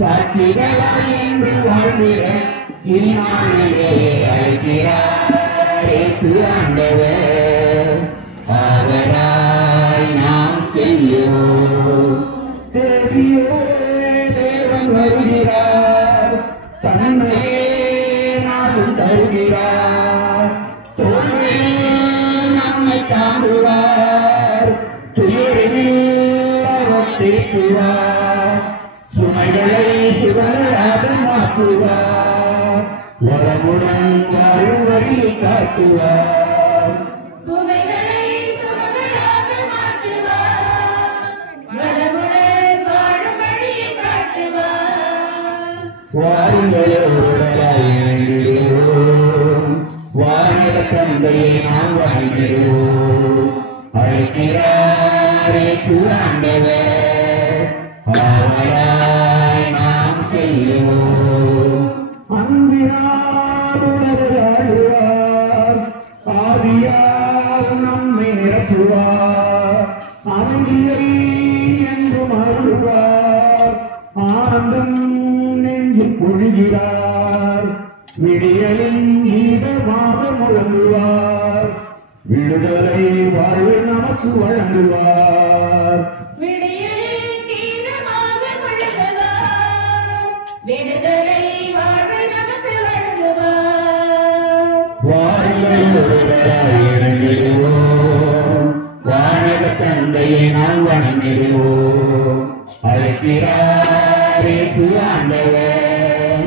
சாட்சிகளாய் என்று வாழ்ந்திட இம்மானிலே அழைக்கிறார் இயேசு ஆண்டவர். அவராய் நாம் செல்லுவோம். தேவன் வருகிறார், தன்னையே நாளும் தருகிறார். தோல்வியில் நம்மை தாங்குவார், துயரில் அவர் தேற்றுவார். சுமைகளை சுகராக மாற்றுவார், வளமுடன் வாழும் வழியை காட்டுவார். சுமைகளை சுகங்களாக மாற்றுவார், வளமுடன் வாழும் வழியை காட்டுவார். வாருங்களோம், வானக தந்தையை நாம் வணங்கிடுவோம். அழைக்கிறார் இயேசு ஆண்டவர், அவராய் நாம் செல்லுவோம். அன்பினால் உலகாடுவார், ஆவியால் நம்மை நிரப்புவார். அமைதியை என்றும் அருள்வார், ஆனந்தம் நெஞ்சில் பொழிகிறார். விடியலின் கீதமாக முழங்குவார், விடுதலை வாழ்வை நமக்கு வழங்குவார். விடியலின் கீதமாக முழங்குவார், விடுதலை வாழ்வை நமக்கு வழங்குவார். வாருங்கள் இறங்கிடுவோம், வானக தந்தையை நாம் வணங்கிடுவோம். அழைக்கிறார் இயேசு ஆண்டவர்,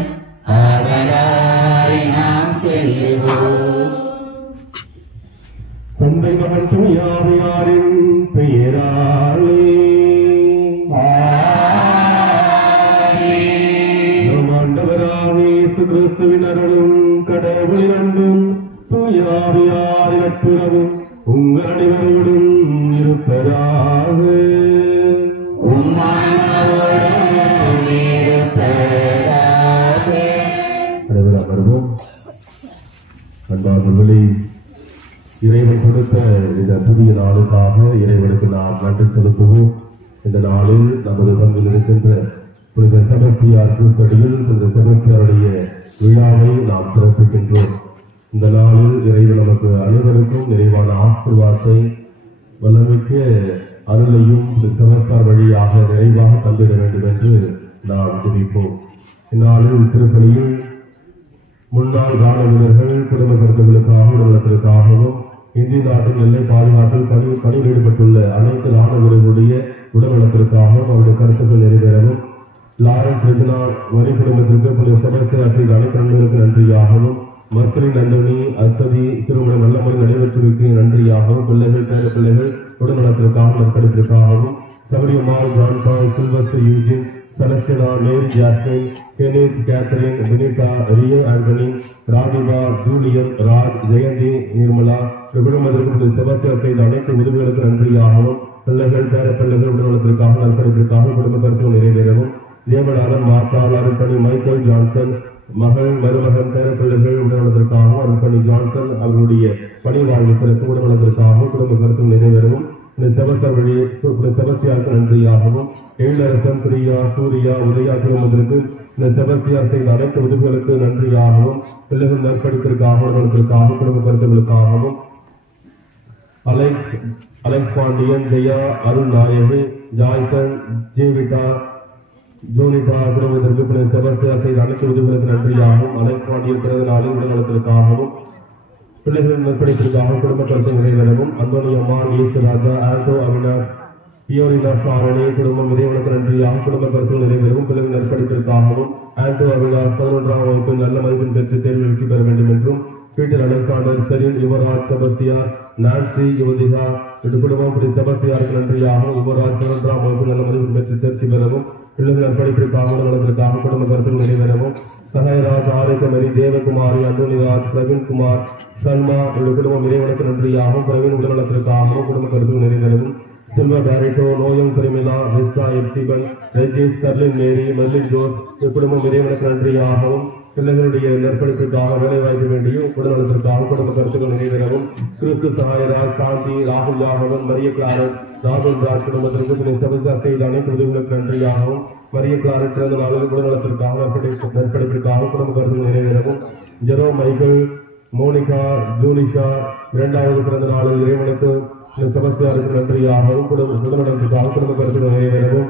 அவராய் நாம் செல்லுவோம். தந்தை மகன் தூயாவியாரின் பெயராலே நம் ஆண்டவராகிய இயேசு கிறிஸ்துவின் அருளும் கடவுளின் அன்பும் தூயாவியாரின் நட்புறவும் உங்கள் அனைவரோடும் இருப்பதாக. அனைவரும் அமர்வோம். அன்பார்ந்தவர்களே, இறைவன் கொடுத்த இந்த புதிய நாளுக்காக இறைவனுக்கு நாம் நன்றி செலுத்துவோம். இந்த நாளில் நமது பங்கில் இருக்கின்ற புனித செபஸ்தியார் திருத்தடியில் புனித செபஸ்தியாருடைய விழாவை நாம் சிறப்பிக்கின்றோம். இந்த நாளில் இறைவன் நமக்கு அனைவருக்கும் நிறைவான ஆசீர்வாதத்தை வல்லமிக்க அருளையும் புனித செபஸ்தியார் வழியாக நிறைவாக தந்திட வேண்டும் என்று நாம் ஜெபிப்போம். இந்நாளில் திருப்பலியில் முன்னாள் ராணுவ வீரர்கள் குடும்ப கருத்துகளுக்காக உடல்நலத்திற்காகவும் இந்திய நாட்டின் எல்லை பாதுகாப்பில் பணியில் ஈடுபட்டுள்ள அனைத்து ராணுவ வீரர்களுடைய உடல்நலத்திற்காகவும் அவருடைய கருத்துக்கள் நிறைவேறவும், லாரன்ஸ் ரெஜினால் வரி குடும்பத்திற்கு புனித செபஸ்தியார் செய்த அனைத்து நன்மைகளுக்கு நன்றியாகவும், மஸ்லின் அந்தோனி அஸ்ததி திருமணம் நல்ல முறை நடைபெற்றிருக்க நன்றியாகவும், பிள்ளைகள் பேர பிள்ளைகள் உடல்நலத்திற்காக நற்கடிப்பிற்காகவும், Sabariyamal John Paul Sylvester Eugene Celestina Mary Jasmine Kenneth Catherine Vinitha Rio Antony Radhiba Julian Raj Jayanthi Nirmala குடும்பத்திற்கு செபஸ்தியார் செய்த அனைத்து உதவிகளுக்கு நன்றியாகவும், பிள்ளைகள் பேர பிள்ளைகள் உடல்நலத்திற்காக நற்கடிப்பிற்காக குடும்ப கருத்துக்கள் நிறைவேறவும், ஜேமலாளன் மார்த்தா அருட்பணி மைக்கேல் ஜான்சன் மகள் மருமகன் பேர பிள்ளைகள் உடல்நலத்திற்காகவும், அருட்பணி ஜான்சன் அவர்களுடைய பணி வாழ்வு சிறப்பு உடல்நலத்திற்காகவும் குடும்ப கருத்துக்கள் நிறைவேறவும், இந்த செபஸ்தியாருக்கு நன்றியாகவும், எழிலரசன் பிரியா சூர்யா உதயா குடும்பத்திற்கு இந்த செபஸ்தியார் செய்த அனைத்து உதவிகளுக்கு நன்றியாகவும், பிள்ளைகள் நற்படிப்பிற்காக உடல்நலத்திற்காக குடும்ப கருத்துக்களுக்காகவும், அலெக்ஸ் பாண்டியன் ஜெயா அருள் நாயகி ஜாய்சன் ஜீவிதா ஜோனிதா குடும்பத்திற்கு பின்னர் செபஸ்தியார் செய்த அனைத்து உதவிகளுக்கு நன்றியாகவும், அலெக்ஸ் பாண்டியன் பிறந்த நாளில் உடல்நலத்திற்காகவும் பிள்ளைகளின் நற்படிப்பிற்காக குடும்ப கருத்து நிறைவேறவும், அந்தோனி அம்மான் இயேசு ராஜா ஆல்டோ அவினாஷ் பியோரினா சாரணி குடும்பம் இறைவனுக்கு நன்றியாக குடும்ப கருத்து நிறைவேறவும், பிள்ளைகள் நற்படிப்பிற்காகவும் ஆல்டோ அவினாஷ் 11ஆம் வகுப்பு நல்ல மதிப்பெண் பெற்று தேர்வில் வெற்றி பெற வேண்டும் என்றும், பீட்டர் அலெக்சாண்டர் செரின் யுவராஜ் செபஸ்தியார் நான்சி யுவதிகா குடும்பம் புனித செபஸ்தியாருக்கு நன்றியாகவும், யுவராஜ் 11ஆம் வகுப்பு நல்ல மதிப்பெண் பெற்று தேர்ச்சி பெறவும், பிள்ளைகள் நற்படிப்பிற்காக நலத்திற்காக குடும்ப கருத்து நிறைவேறவும், சகாயராஜ் ஆரோக்கியமரி தேவகுமாரி அந்தோனிராஜ் பிரவீன்குமார் சல்மா குடும்பம் இறைவனுக்கு நன்றியாகவும், பிரவீன் உடல்நலத்திற்காகவும் குடும்ப கருத்து நிறைவேறவும், சில்வா பேரிட்டோ நோயம் கிரிமிலா வெஸ்டா எப்சிபன் ரெஜிஸ் கர்லின் மேரி மெர்லின் ஜோஸ் இக்குடும்பம் இறைவனுக்கு நன்றியாகவும், பிள்ளைகளுடைய நற்பணிப்பிற்காக வேலைவாய்ப்பு வேண்டியும் உடல்நலத்திற்காக குடும்ப கருத்துக்கள் நிறைவேறவும் கிறிஸ்து சகாயராஜ் சாந்தி ராகுல் யாகவன் மரிய கிளாரன் ராகுல் ராஜ் குடும்பத்திற்கு சபைசார் செய்த அனைத்து உதவிகளுக்கு நன்றியாகவும் மரிய கிளாரன் பிறந்த நாளில் உடல்நலத்திற்காக நற்பணிப்பிற்காக குடும்ப கருத்துக்கள் நிறைவேறவும் ஜெரோ மைக்கேல் மோனிகா ஜூலிஷா இரண்டாவது பிறந்த நாளில் இறைவனுக்கு செபஸ்தியாருக்கு நன்றியாகவும் குடும்பத்திற்காக குடும்ப கருத்துக்கள் நிறைவேறவும்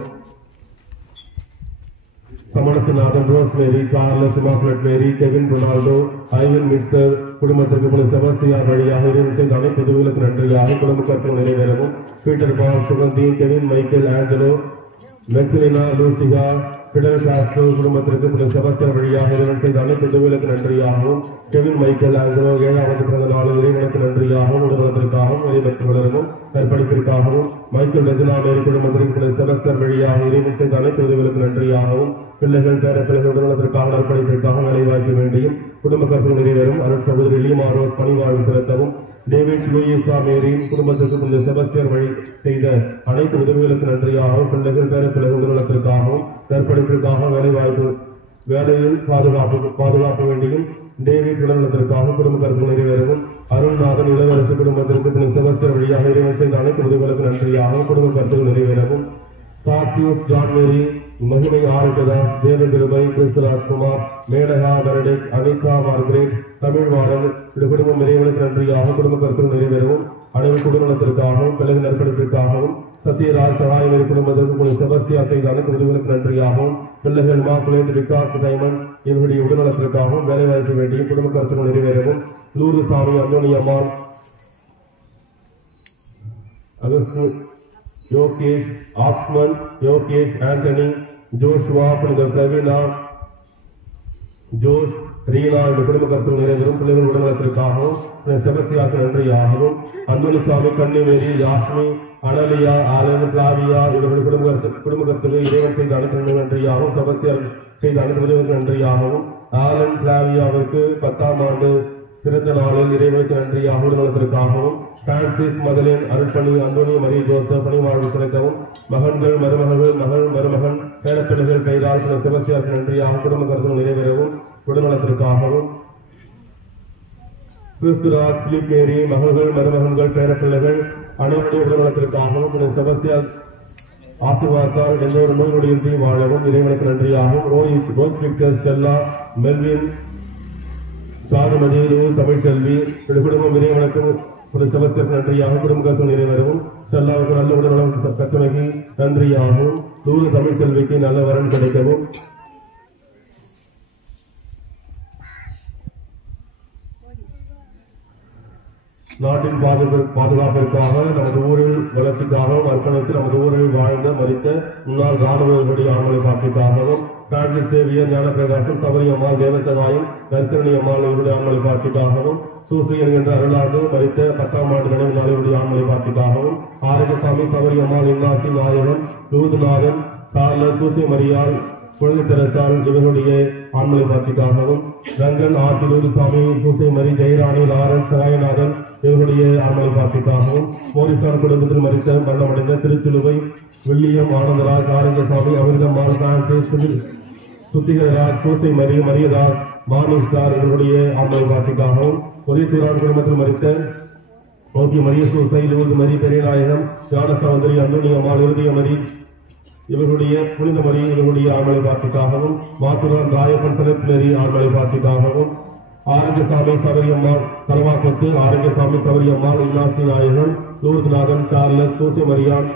சமணசிநாதன் Rose Mary Charles Immaculate Mary Kevin Ronaldo Ivan mister குடும்பத்திற்கு செபஸ்தியார் வழியாக இறைவன் அனைத்து உதவிகளுக்கு நன்றியாக குடும்ப கருத்துக்கள் நிறைவேறவும் Peter Paul Suganthi Kevin Michael Angelo மெக்லினா லூசிகா பிடல் காஸ்ட்ரோ குடும்பத்திற்கு செபஸ்தியார் வழியாக இறைவன் செய்த அனைத்து உதவிகளுக்கு நன்றியாகவும் கெவின் மைக்கேல் ஆஞ்சலோ 7வது பிறந்த நாளில் இறைவனுக்கு நன்றியாகவும் உடல்நலத்திற்காகவும் இறைவனுக்கு வளரவும் நற்பணிப்பிற்காகவும் மைக்கேல் ரெஜினா மேரி குடும்பத்திற்கு செபஸ்தியார் வழியாக இறைவன் செய்த அனைத்து உதவிகளுக்கு நன்றியாகவும் பிள்ளைகள் பேர பிள்ளைகள் உடல்நலத்திற்காக நற்பணிப்பிற்காக வேலைவாய்ப்பு வேண்டியும் குடும்ப கருத்துக்கள் நிறைவேறும் அருள் சகோதரி லீமா ரோஸ் பணிவாழ்வு செலுத்தவும் டேவிட் லூயிசா மேரியின் குடும்பத்திற்கு செபஸ்தியார் வழி செய்த அனைத்து உதவிகளுக்கு நன்றியாகவும் பிள்ளைகள் பேர பிள்ளைகள் உடல்நலத்திற்காகவும் நற்பணிப்பிற்காக வேலையில் பாதுகாப்பு வேண்டியும் டேவிட் உடல்நலத்திற்காக குடும்ப கருத்துக்கள் நிறைவேறவும் அருள்நாதன் இளவரசு குடும்பத்திற்கு செபஸ்தியார் வழியாக இறைவன் செய்த அனைத்து உதவிகளுக்கு நன்றியாகவும் குடும்ப கருத்துக்கள் நிறைவேறவும் காசியோஸ் ஜான் மேரி மகிமை ஆரோக்கியதாஸ் தேவகிருபை கிறிஸ்துராஜ்குமார் மேடகா பெனடிக்ட் அனிகா மார்கரெட் தமிழ்வாரன் குடும்பம் இறைவனுக்கு நன்றியாக குடும்ப கருத்துக்கள் நிறைவேறவும் அனைவரும் குடும்பத்திற்காகவும் பிள்ளைகள் நற்பணிப்பிற்காகவும் சத்யராஜ் சகாயமேரி குடும்பத்திற்கு செபஸ்தியார் செய்த அனைத்து உதவிகளுக்கு நன்றியாகவும் பிள்ளைகள் மாக்குலேட் விகாஸ் டைமண்ட் இவருடைய உடல்நலத்திற்காகவும் வேலைவாய்ப்பு வேண்டியும் குடும்ப கருத்துக்கள் நிறைவேறவும் லூரு சாமி அந்தோனியம்மாள் அகஸ்து யோகேஷ் ஆக்ஸ்மன் யோகேஷ் ஆண்டனி ஜோஷ்வா புனித பிரவீனா ஜோஷ் ரீனா இந்த குடும்ப கருத்துக்கள் நிறைவேறும் பிள்ளைகள் உடல்நலத்திற்காகவும் செபஸ்தியாருக்கு நன்றியாகவும் அந்தோனிசாமி கன்னிமேரி யாஸ்மி அனலியா ஆலன் பிளாவியா இவர்கள் குடும்ப கருத்துக்கள் இறைவன் செய்த அனைத்து நன்றியாகவும் செபஸ்தியார் செய்த அனைத்து உதவிகளுக்கு நன்றியாகவும் ஆலன் பிளாவியாவிற்கு 10ஆம் ஆண்டு பிறந்த நாளில் இறைவனுக்கு நன்றியாக உடல்நலத்திற்காகவும் பிரான்சிஸ் மதலின் அருட்பணி அந்தோனி மரி ஜோசப் பணிவாழ்வு சிறக்கவும் மகன்கள் மருமகள் மருமகன் பேரப்பிள்ளைகள் கைரால் செபஸ்தியாருக்கு நன்றியாக குடும்ப கருத்துக்கள் நிறைவேறவும் உடல்நலத்திற்காகவும் கிறிஸ்துராஜ் பிலிப் மேரி மகள்கள் மருமகன்கள் பேரப்பிள்ளைகள் அனைத்து உடல்நலத்திற்காகவும் செபஸ்தியார் ஆசீர்வாதத்தால் எந்த ஒரு நோய் நொடியின்றி வாழவும் இறைவனுக்கு நன்றியாகவும் Rose Victor Stella Melvin Sadhumathi Tamilselvi குடும்பம் இறைவனுக்கு செபஸ்தியாருக்கு நன்றியாக குடும்ப கருத்துக்கள் நிறைவேறவும் செல்லாவுக்கு நல்ல உடல்நலம் கட்டமைக்கு நன்றியாகவும் நூறு தமிழ்ச்செல்விக்கு நல்ல வரன் கிடைக்கவும் நாட்டின் பாதுகாப்பிற்காக நமது ஊரில் வளர்ச்சிக்காகவும் அர்ப்பணித்து நமது ஊரில் வாழ்ந்த மதித்த முன்னாள் ராணுவர்களுடைய ஆண்களை காட்சிக்காகவும் பிரான்சிஸ் சேவியர் ஞான பிரகாசம் சபரியம்மாள் தேவசகாயம் நற்கரணி அம்மாள் இவருடைய ஆண்களை காட்சிக்காகவும் சூசியன் என்ற அருளாக மதித்த 10ஆம் ஆண்டு நினைவு நாளையுடைய ஆண்களை காட்சிக்காகவும் ஆரோக்கியசாமி சபரியம்மாள் இன்னாசி நாயகன் லூதுநாதன் சார்லஸ் சூசி மரியாள் குழந்தை தெரசால் இவர்களுடைய ஆண்களை காட்சிக்காகவும் ரங்கன் லூதுசாமி சூசை மரி ஜெயராணி லாரன்ஸ் சகாயநாதன் இவர்களுடைய ஆண்களை காட்சிக்காகவும் மோரிசான் குடும்பத்தில் மறித்த மரணமடைந்த திருச்சிலுவை வில்லியம் ஆனந்தராஜ் ஆரோக்கியசாமி அமிர்தம்மாள் பிரான்சிஸ் சுத்திகராஜ் சூசை மரி மரியதாஸ் மானிஸ்டார் இவர்களுடைய ஆண்களை காட்சிக்காகவும் உதயசூரான் குடும்பத்தில் மறித்த ஓகே மரிய சூசை லூது மரி பெரியநாயகம் ஞான சகோதரி அந்தோனி அம்மாள் இறுதிய மரி இவர்களுடைய புனித மரி இவர்களுடைய ஆண்களை காட்சிக்காகவும் மாத்துரான் ராயப்பன் சரத்மேரி ஆண்களை காட்சிக்காகவும் ஆரோக்கியசாமி சபரியம்மாள் தலவாக்கத்து ஆரோக்கியசாமி சபரியம்மாள் இன்னாசி நாயகன் லூர்துநாதன் சார்லஸ் சூசி மரியான்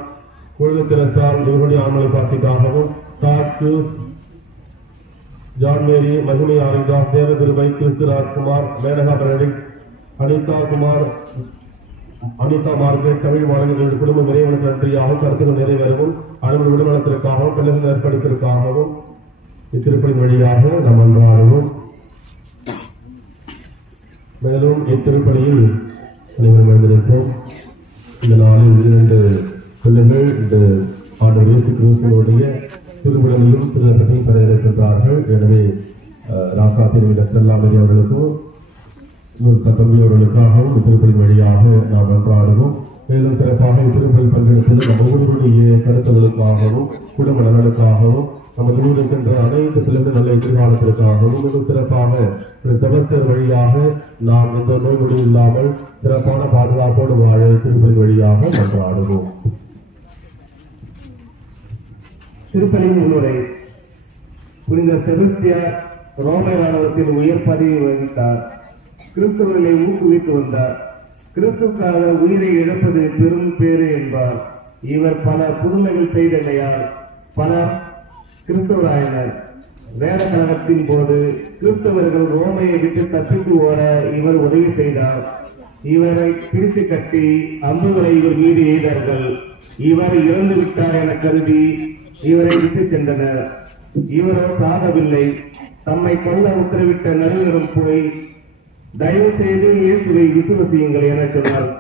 குழந்தை திரசால் இவர்களுடைய ஆண்களை காட்சிக்காகவும் ஜான் மேரி மகிமை ஆரிதாஸ் தேவகிருபை கிறிஸ்து ராஜ்குமார் மேனகா பெனடிக்ட் அனிதா மார்கரெட் தமிழ் மாணவர்கள் குடும்ப இறைவனுக்கு நன்றியாகவும் கருத்துக்கள் நிறைவேறவும் அனைவரும் உடல்நலத்திற்காகவும் பிள்ளைகள் நற்பணிப்பிற்காகவும் இத்திருப்பலின் வழியாக நாம் அன்றாடுவோம். மேலும் இத்திருப்பலியில் அனைவரும் எழுந்திருப்போம். இந்த நாளில் 2 பிள்ளைகள் இந்த ஆண்டவர் இயேசு கிறிஸ்துவினுடைய திருவிழமையும் திருநத்தையும் பெற இருக்கின்றார்கள். எனவே ராசா திருவிழா செல்லாமதி அவர்களுக்கும் தம்பி அவர்களுக்காகவும் இத்திருப்பலின் வழியாக நாம் அன்றாடுவோம். மேலும் சிறப்பாக இத்திருப்பலில் பங்கெடுத்து நம்ம ஒவ்வொருவருடைய கருத்துகளுக்காகவும் குடும்ப நலனுக்காகவும் நமது ஊர் இருக்கின்ற அனைத்து பிள்ளைகள் நல்ல எதிர்காலத்திற்காகவும் இன்னும் சிறப்பாக இந்த செமஸ்டர் வழியாக நாம் எந்த நோய் நொடி இல்லாமல் சிறப்பான பாதுகாப்போடு வாழ திருப்பதி வழியாக மன்றாடுவோம். திருப்பலியின் முன்னுரை. புனித செபஸ்தியார் ரோமை ராணுவத்தில் உயர் பதவி வகித்தார். கிறிஸ்தவர்களை ஊக்குவித்து வந்தார். கிறிஸ்துக்காக உயிரை இழப்பது பெரும் பேறு என்பார். இவர் பல புதுமைகள் செய்தமையால் பலர் கிறிஸ்தவராயினர். வேத கழகத்தின் போது கிறிஸ்தவர்கள் ரோமையை விட்டு தப்பித்து ஓட இவர் உதவி செய்தார். இவரை பிடித்து கட்டி அம்புகளை இவர் மீது எய்தார்கள். இவர் இறந்து விட்டார் என கருதி இவரை விட்டு சென்றனர். இவரோ சாகவில்லை. தம்மை கொல்ல உத்தரவிட்ட நடுவரும் போய் தயவு செய்து இயேசுவை விசுவசியுங்கள் என சொன்னார்.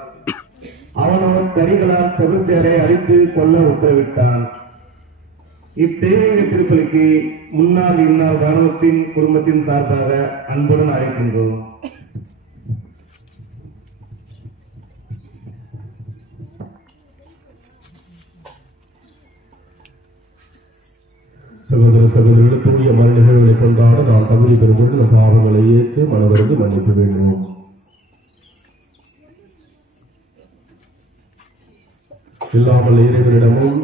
அவனோ கரிகளால் செபஸ்தியாரை அடித்து கொல்ல உத்தரவிட்டான். இத்தெய்வீக திருப்பலிக்கு முன்னாள் இந்நாள் ராணுவத்தின் குடும்பத்தின் சார்பாக அன்புடன் அழைக்கின்றோம். சகோதர சகோதரிகள் தூய மர நிகழ்வுகளை கொண்டாட நாம் தகுதி பெறும்போது பாவங்களை ஏற்று மனவருக்கு மன்னிக்க வேண்டும். இல்லாமல் இறைவனிடமும்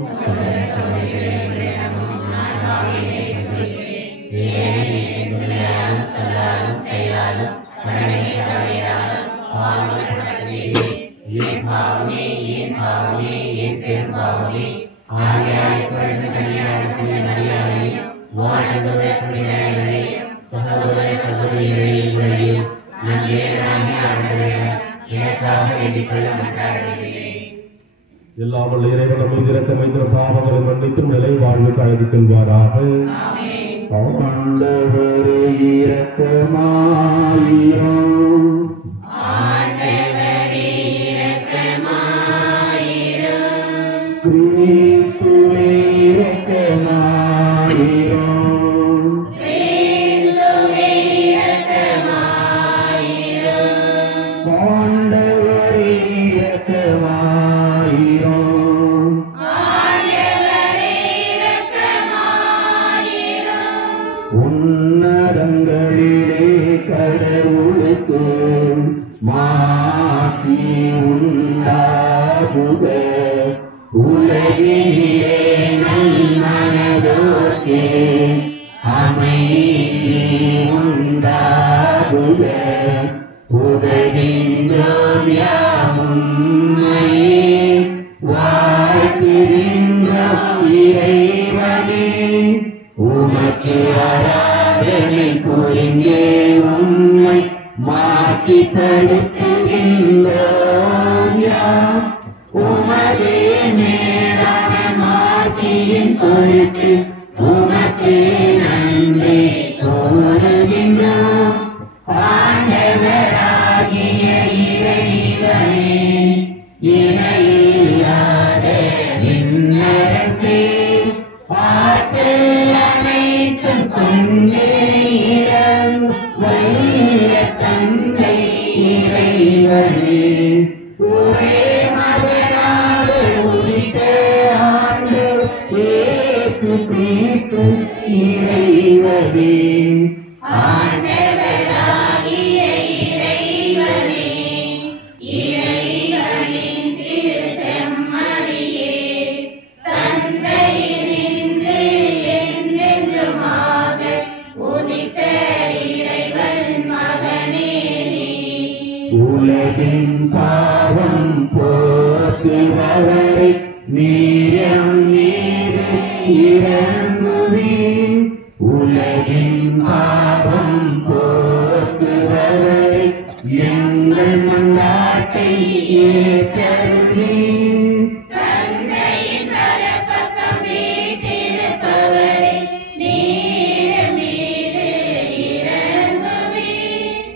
இல்லாமல் இறைவன் மீது இரக்கமைந்த பாவங்களை மன்னித்தும் நிலை வாழ்வுக்கு அழைத்து செல்வாராக. ஆண்டவரே இரக்கமாயிரும். கிறிஸ்துவே இரக்கமாயிரும். ஆண்டவரே இரக்கமாயிரும். உன்னதங்களிலே கடவுளுக்கு மாட்சி உண்டாகுக. உலகிலே மனதோக்கே அமைதி உண்டாகுக. உதவின்றோம் யாமும்மையே வாழ்த்துகின்றோம் இறைவனே. உமக்கு ஆராதனை புரிந்தே உம்மை மாட்சிப்படுத்துகின்றோம் யாம். உமது மேலான மாட்சியின் பொருட்டு உமக்கு நன்றி கூறுகின்றோம். ஆண்டவராகிய இறைவனே, இணையில்லாத விண்ணரசே, ஆற்றல் அனைத்தும் கொண்டு வல்ல தந்தை இறைவனே, ஒரே மகனாக உதித்த ஆண்டவர் இயேசு கிறிஸ்து இறைவனே. ஆண்டவராகிய இறைவனே, இறைவனின் திருச்செம்மறியே, தந்தையினின்று என்றென்றுமாக உதித்த இறைவன் மகனே நீ. உலகின் பாவம் போக்குபவரை நீரம் மீது இறங்குவீர். உலகின் பாவம் போக்குபவரை எங்கள் மன்றாட்டை ஏற்றருளீர். தந்தையின் வலப்பக்கம் வீற்றிருப்பவரே, நீர் மீது இறங்குவீர்.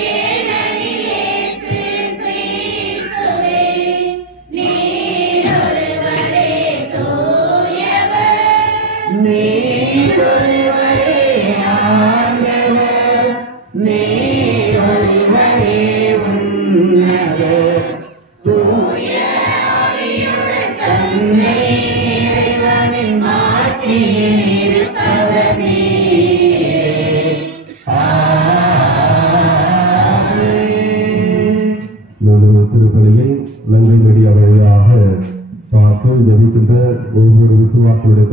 ஏனெனில் இயேசு கிறிஸ்துவே, நீர் ஒருவரே தூயவர். நீர் ஒருவரே ஆண்டவர். நீர் ஒருவரே உன்னதர். தூய ஆவியுடன் தன்னை இறைவனின் மாட்சியில் இருப்பவர்.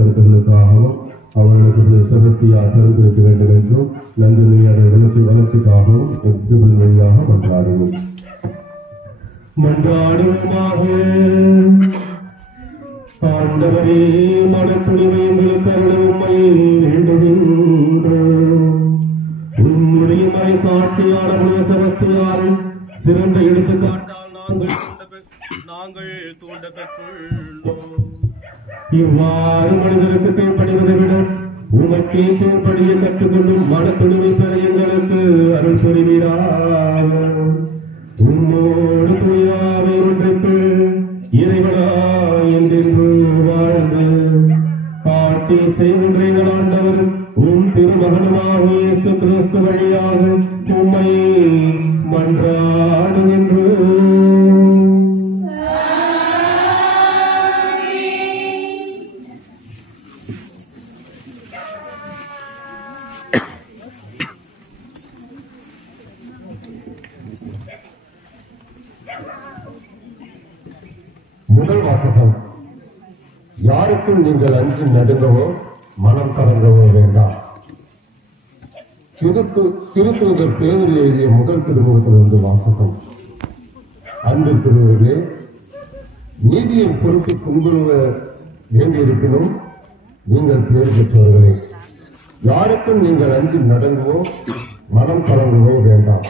கருத்துகளுக்காகவும் அவர்களுக்கு செபஸ்தியார் பரிந்துரைக்க வேண்டும் என்றும் நன்றியான வளர்ச்சிக்காகவும் திருப்பதி வழியாக மன்றாடுவோம். மன்றாடுவோமாக. ஆண்டவரே, மனத்துணிவை எங்களுக்கு அருள உம்மை வேண்டுகின்றோம். உம்முடைய மறை சாட்சியான செபஸ்தியார் சிறந்த எடுத்துக்காட்டால் நாங்கள் தூண்ட பெற்றுள்ளோம். இவ்வாறு மனிதருக்கு கீழ்ப்படிவதை விட உமக்கே கீழ்ப்படிய கற்றுக்கொள்ளும் மனத்துணிவை பெற எங்களுக்கு அருள் புரிவீராக. உம்மோடு தூயாவை ஒன்றைக்கு இறைவனா என்றென்று வாழ்ந்து ஆட்சி செய்கின்ற ஆண்டவர் உம் திருமகனுமாக இயேசு கிறிஸ்து வழியாக உம்மை மன்றாடுகின்றோம். முதல் வாசகம். யாருக்கும் நீங்கள் அஞ்சு நடுங்கவோ மனம் கலங்கவோ வேண்டாம். திருத்தூதர் பேதுரு எழுதிய முதல் திருமுகத்திலிருந்து வாசகம். அன்பிற்குரியவர்களே, நீதியின் பொறுப்பு துன்புறுவ வேண்டியிருப்பினும் நீங்கள் பேர் பெற்றவர்களே. யாருக்கும் நீங்கள் அஞ்சு நடுங்கவோ மனம் கலங்கவோ வேண்டாம்.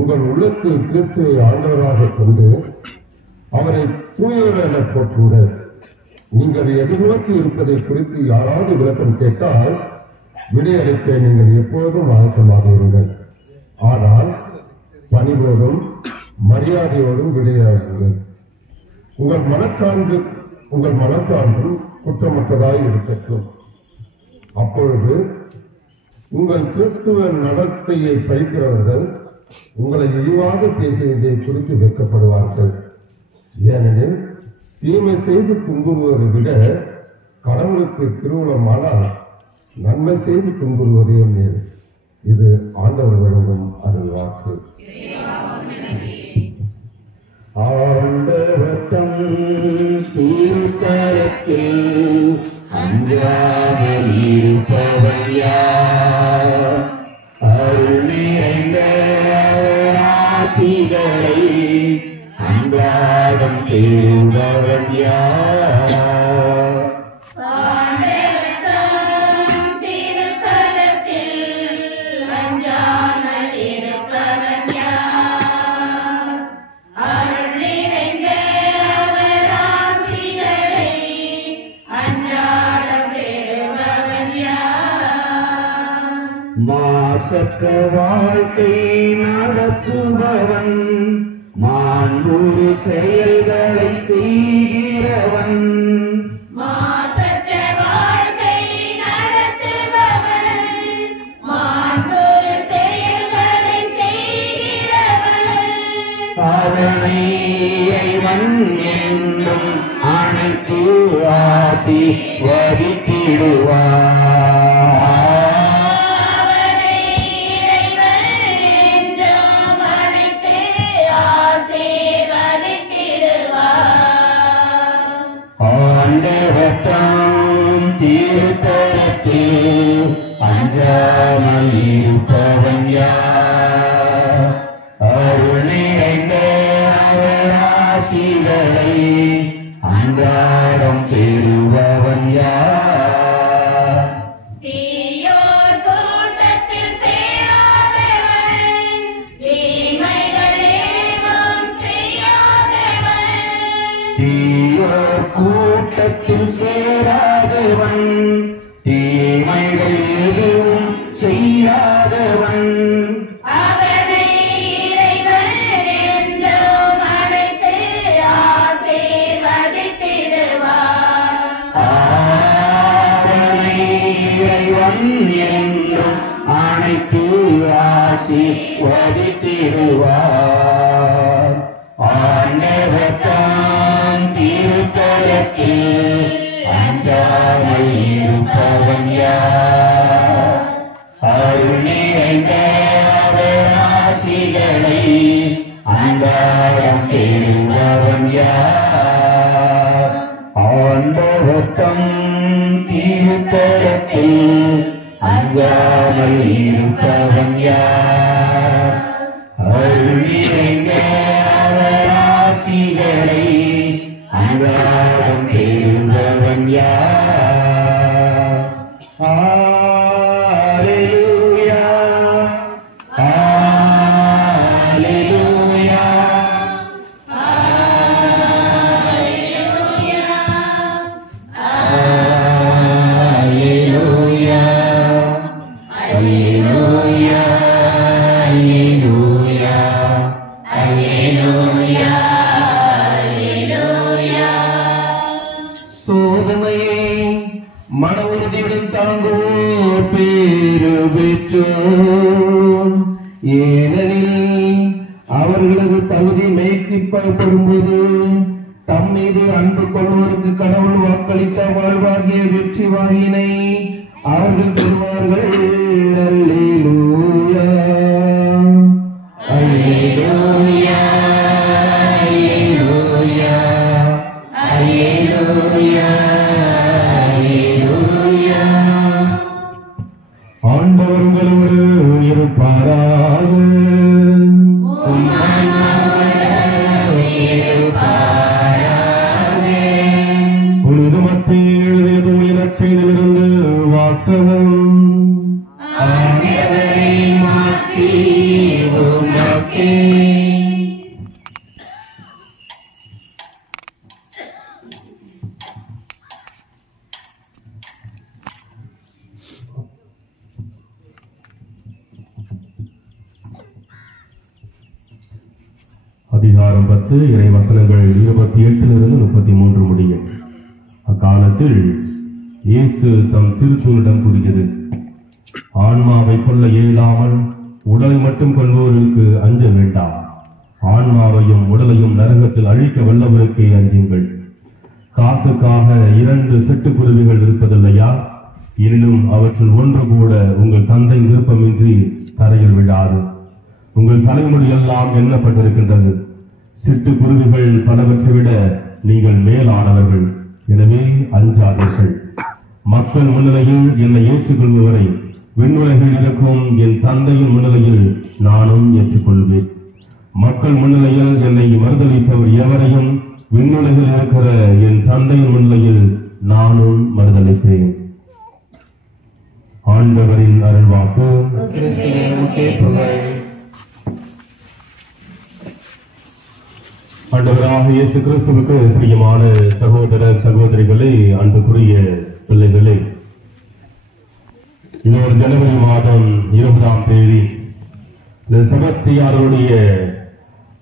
உங்கள் உள்ளத்தில் கிறிஸ்துவை ஆண்டவராக கொண்டு அவரை தூயவர் என போற்றுங்கள். நீங்கள் எதிர்நோக்கி இருப்பதை குறித்து யாராவது விளக்கம் கேட்டால் விடையளிக்க நீங்கள் எப்போதும் ஆயத்தமாக இருங்கள். ஆனால் பணிவோடும் மரியாதையோடும் விடையாடுங்கள். உங்கள் மனச்சான்றும் குற்றமற்றதாய் இருக்கட்டும். அப்பொழுது உங்கள் கிறிஸ்துவ நடத்தையை பழிக்கிறவர்கள் உங்களை இழிவாக பேசியதை குறித்து வெட்கப்படுவார்கள். ஏனெனில் தீமை செய்து துன்புறுவதை விட கடவுளுக்கு திருவுளமானால் நன்மை செய்து துன்புறுவதே மேல். இது ஆண்டவர் வழங்கும் அருள் வாக்கு. ஆண்டவர்தம் திருக்கரத்தில் அஞ்சாமல் இருப்பவன் யார்? அருள் நிறைந்த ஆசிகளை அன்றாடம் தேடுபவன் யார்? மாசற்ற வாழ்க்கை நடத்துபவன், மாண்புறு செயல்களை செய்கிறவன். மாசற்ற வாழ்க்கை நடத்துபவன், மாண்புறு செயல்களை செய்கிறவன். அவனை இறைவன் என்றும் அனைத்து ஆசீர்வதித்திடுவார். ஆண்டவர்தம் திருத்தலத்தில் அஞ்சாமல் இருப்பவன் யார்? அருள் நிறைந்த அவர் ஆசிகளை அன்றாடம் பெறுபவன் யார்? தீயோர் கூட்டத்தில் சேராதவன், தீமைகள் ஏதும் செய்யாதவன். தீயோர் கூட்டத்தில் சேராதவன், தீமைகள் எதுவும் செய்யாதவன். அவனை இறைவன் என்றும் அழைத்து ஆசீர்வதித்திடுவார். அவனை இறைவன் என்றும் அனைத்து ஆசீர்வதித்திடுவார். ஆண்டவர்தம் திருத்தலத்தில் அஞ்சாமல் இருப்பவன் யார்? அருள் நிறைந்த அவர் ஆசிகளை அன்றாடம் பெறுபவன் யார்? ஆண்டவர்தம் திருத்தலத்தில் அஞ்சாமல் இருப்பவன் யார்? அருள் நிறைந்த அவர் ஆசிகளை அன்றாடம் பெறுபவன் யார்? அல்லேலூயா, அல்லேலூயா, அல்லேலூயா, அல்லேலூயா, அல்லேலூயா, அல்லேலூயா. சோதனையை மன உறுதியுடன் தாங்குவோர் பேரு பெற்றோர். ஏனெனில் அவர்களது தகுதி மெய்ப்பிக்கப்படும்போது தம் மீது அன்பு கொள்வோருக்கு கடவுள் வாக்களித்த வாழ்வாகிய வெற்றி வாயினை அவர்கள் பெறுவார்கள். அல்லேலூயா, அல்லேலூயா, அல்லேலூயா, அல்லேலூயா, அல்லேலூயா. ஆண்டவர் உங்களோடு இருப்பாராக. புனித மத்தேயு எழுதிய தூய நற்செய்தியிலிருந்து வாசகம். ஆண்டவரே மாட்சி உமக்கே. அதிகாரம் 10 இறை வசனங்கள் 28 33 முடிய. அக்காலத்தில் இயேசு தம் திருச்சூரிடம் கூறியது, ஆன்மாவை கொல்ல இயலாமல் உடலை மட்டும் கொள்வோருக்கு அஞ்ச வேண்டாம். ஆன்மாவையும் உடலையும் நரகத்தில் அழிக்க வல்லவருக்கே அஞ்சுங்கள். காசுக்காக 2 சிட்டுக்குருவிகள் இருப்பதில்லையா? எனினும் அவற்றில் ஒன்று கூட உங்கள் தந்தை விருப்பமின்றி தரையில் விழாது. உங்கள் தலைமுடி எல்லாம் எண்ணப்பட்டிருக்கின்றது. சிட்டுக்குருவிகள் பலவற்றை விட நீங்கள் மேலானவர்கள். எனவே அஞ்சாதீர்கள். மக்கள் முன்னிலையில் என்னை ஏற்றுக்கொள்பவரை விண்ணுலகில் இருக்கும் என் தந்தையின் முன்னிலையில் நானும் ஏற்றுக்கொள்வேன். மக்கள் முன்னிலையில் என்னை மறுதலிப்பவர் எவரையும் விண்ணுலகில் இருக்கிற என் தந்தையின் முன்னிலையில் நானும் மறுதலிப்பேன். ஆண்டவரின் அருள்வாக்கு. ஆண்டவராக இயேசு கிறிஸ்துவுக்கு பிரியமான சகோதர சகோதரிகளே, அன்புக்குரிய பிள்ளைகளே, இது ஒரு ஜனவரி மாதம் 20ஆம் தேதி இந்த செபஸ்தியாருடைய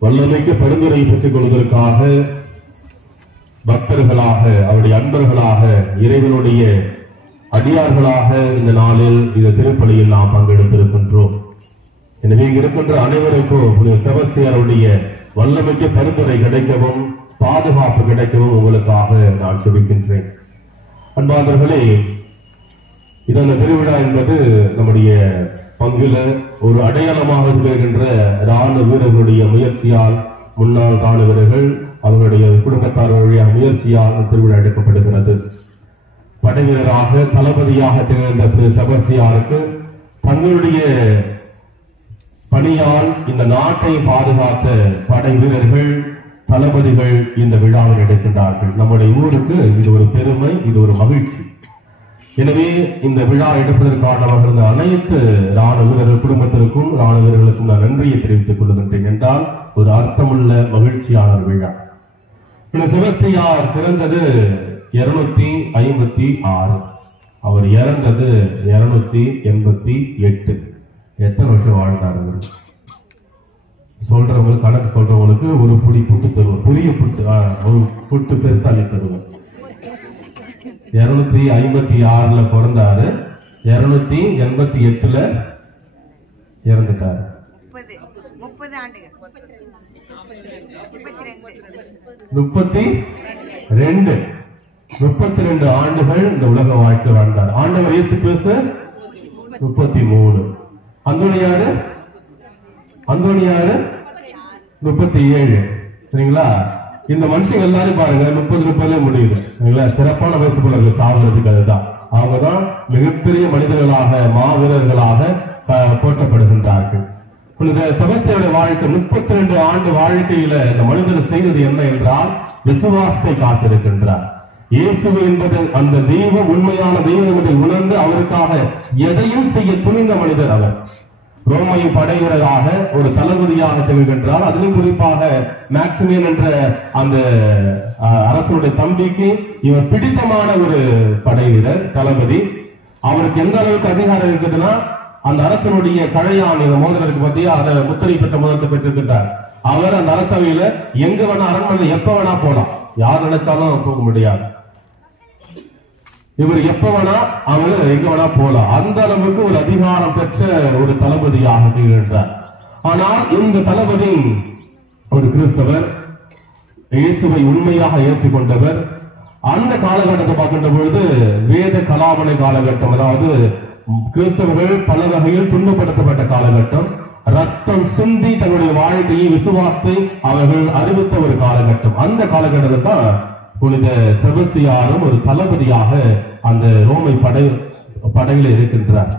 வல்லமைக்கு பரிந்துரை பெற்றுக் கொள்வதற்காக பக்தர்களாக, அவருடைய அன்பர்களாக, இறைவனுடைய அடியார்களாக இந்த நாளில் இந்த திருப்பலியில் நாம் பங்கெடுத்திருக்கின்றோம். எனவே இங்கு இருக்கின்ற அனைவருக்கும் செபஸ்தியாருடைய வல்லமைக்கு பரிந்துரை கிடைக்கவும் பாதுகாப்பு கிடைக்கவும் உங்களுக்காக நான் ஜெபிக்கின்றேன். அன்பார்ந்தவர்களே, இதன் திருவிழா என்பது நம்முடைய பங்குல ஒரு அடையாளமாக திகழ்கின்ற ராணுவ வீரர்களுடைய முயற்சியால், முன்னாள் ராணுவ வீரர்கள் அவர்களுடைய குடும்பத்தார்களுடைய முயற்சியால் திருவிழா எடுக்கப்படுகிறது. படைவீரராக தளபதியாக திகழ்ந்த செபஸ்தியாருக்கு தங்களுடைய பணியால் இந்த நாட்டை பாதுகாத்த படை வீரர்கள், தளபதிகள் இந்த விழாவில் எடுக்கின்றார்கள். நம்முடைய ஊருக்கு இது ஒரு பெருமை, இது ஒரு மகிழ்ச்சி. எனவே இந்த விழா எடுப்பதற்கு காரணமாக இருந்த அனைத்து ராணுவ வீரர்கள் குடும்பத்திற்கும், ராணுவ வீரர்களுக்கும் நான் நன்றியை தெரிவித்துக் கொள்கின்றேன். என்றால் ஒரு அர்த்தமுள்ள மகிழ்ச்சியான விழா. இந்த செபஸ்தியார் பிறந்தது 256. அவர் இறந்தது 288. எத்தனை வருஷம் வாழ்ந்தார் அவர்? சொல்றவங்களுக்கு, கணக்கு சொல்றவங்களுக்கு ஒரு புடி புட்டு தருவோம், புரிய புட்டு, ஒரு புட்டு பெருசாலி தருவோம். 256 பிறந்தாரு, 288 இறந்துட்டாரு. 30 ஆண்டுகள் 32 ஆண்டுகள் இந்த உலக வாழ்க்கை வாழ்ந்தார். ஆண்டவர் இயேசு கிறிஸ்து 33. அந்தோனியாரு 37. சரிங்களா? இந்த மனுஷங்க எல்லாரும் பாருங்க 30 முடியுது. சிறப்பான வயசு பிள்ளைகள் சாகுறதுக்கு அதுதான். அவங்கதான் மிகப்பெரிய மனிதர்களாக மாவீரர்களாக போற்றப்படுகின்றார்கள். புனித செபஸ்தியாருடைய வாழ்க்கை 32 ஆண்டு வாழ்க்கையில இந்த மனிதர் செய்தது என்ன என்றால் விசுவாசத்தை காத்திருக்கின்றார். இயேசு என்பது அந்த தெய்வம் உண்மையான தெய்வம் என்பதை உணர்ந்து அவருக்காக எதையும் செய்ய துணிந்த மனிதர் அவர். ரோமை படைவீரராக ஒரு தளபதியாக திகழ்கின்றார். அதிலும் குறிப்பாக மேக்சிமியன் என்ற அந்த அரசனுடைய தம்பிக்கு இவர் பிடித்தமான ஒரு படை வீரர் தளபதி. அவருக்கு எந்த அளவுக்கு அதிகாரம் இருக்குதுன்னா அந்த அரசனுடைய கழையான் இந்த மோதிரத்துக்கு பத்தியா அதை முத்திரை பெற்ற மோதிரத்தை பெற்றிருக்கிறார். அவர் அந்த அரசவையில எங்க வேணா அரண்மனை எப்ப வேணா போலாம், யார் நினைச்சாலும் போக முடியாது. இவர் எப்ப வேணா அவங்க எங்க வேணா போலாம். அந்த அளவுக்கு ஒரு அதிகாரம் பெற்ற ஒரு தளபதியாக திகழ்கின்றார். ஆனால் இந்த தளபதி ஒரு கிறிஸ்தவர், இயேசுவை உண்மையாக ஏற்றுக்கொண்டவர். அந்த காலகட்டத்தை பார்க்கின்ற பொழுது வேத கலாபனை காலகட்டம், அதாவது கிறிஸ்தவர்கள் பல வகையில் துன்பப்படுத்தப்பட்ட காலகட்டம். ரத்தம் சிந்தி தன்னுடைய வாழ்க்கையை விசுவாசத்தை அவர்கள் அறிவித்த ஒரு காலகட்டம். அந்த காலகட்டத்தில் தான் புனித செபஸ்தியாரும் ஒரு தளபதியாக அந்த ரோமை படையில் இருக்கின்றார்.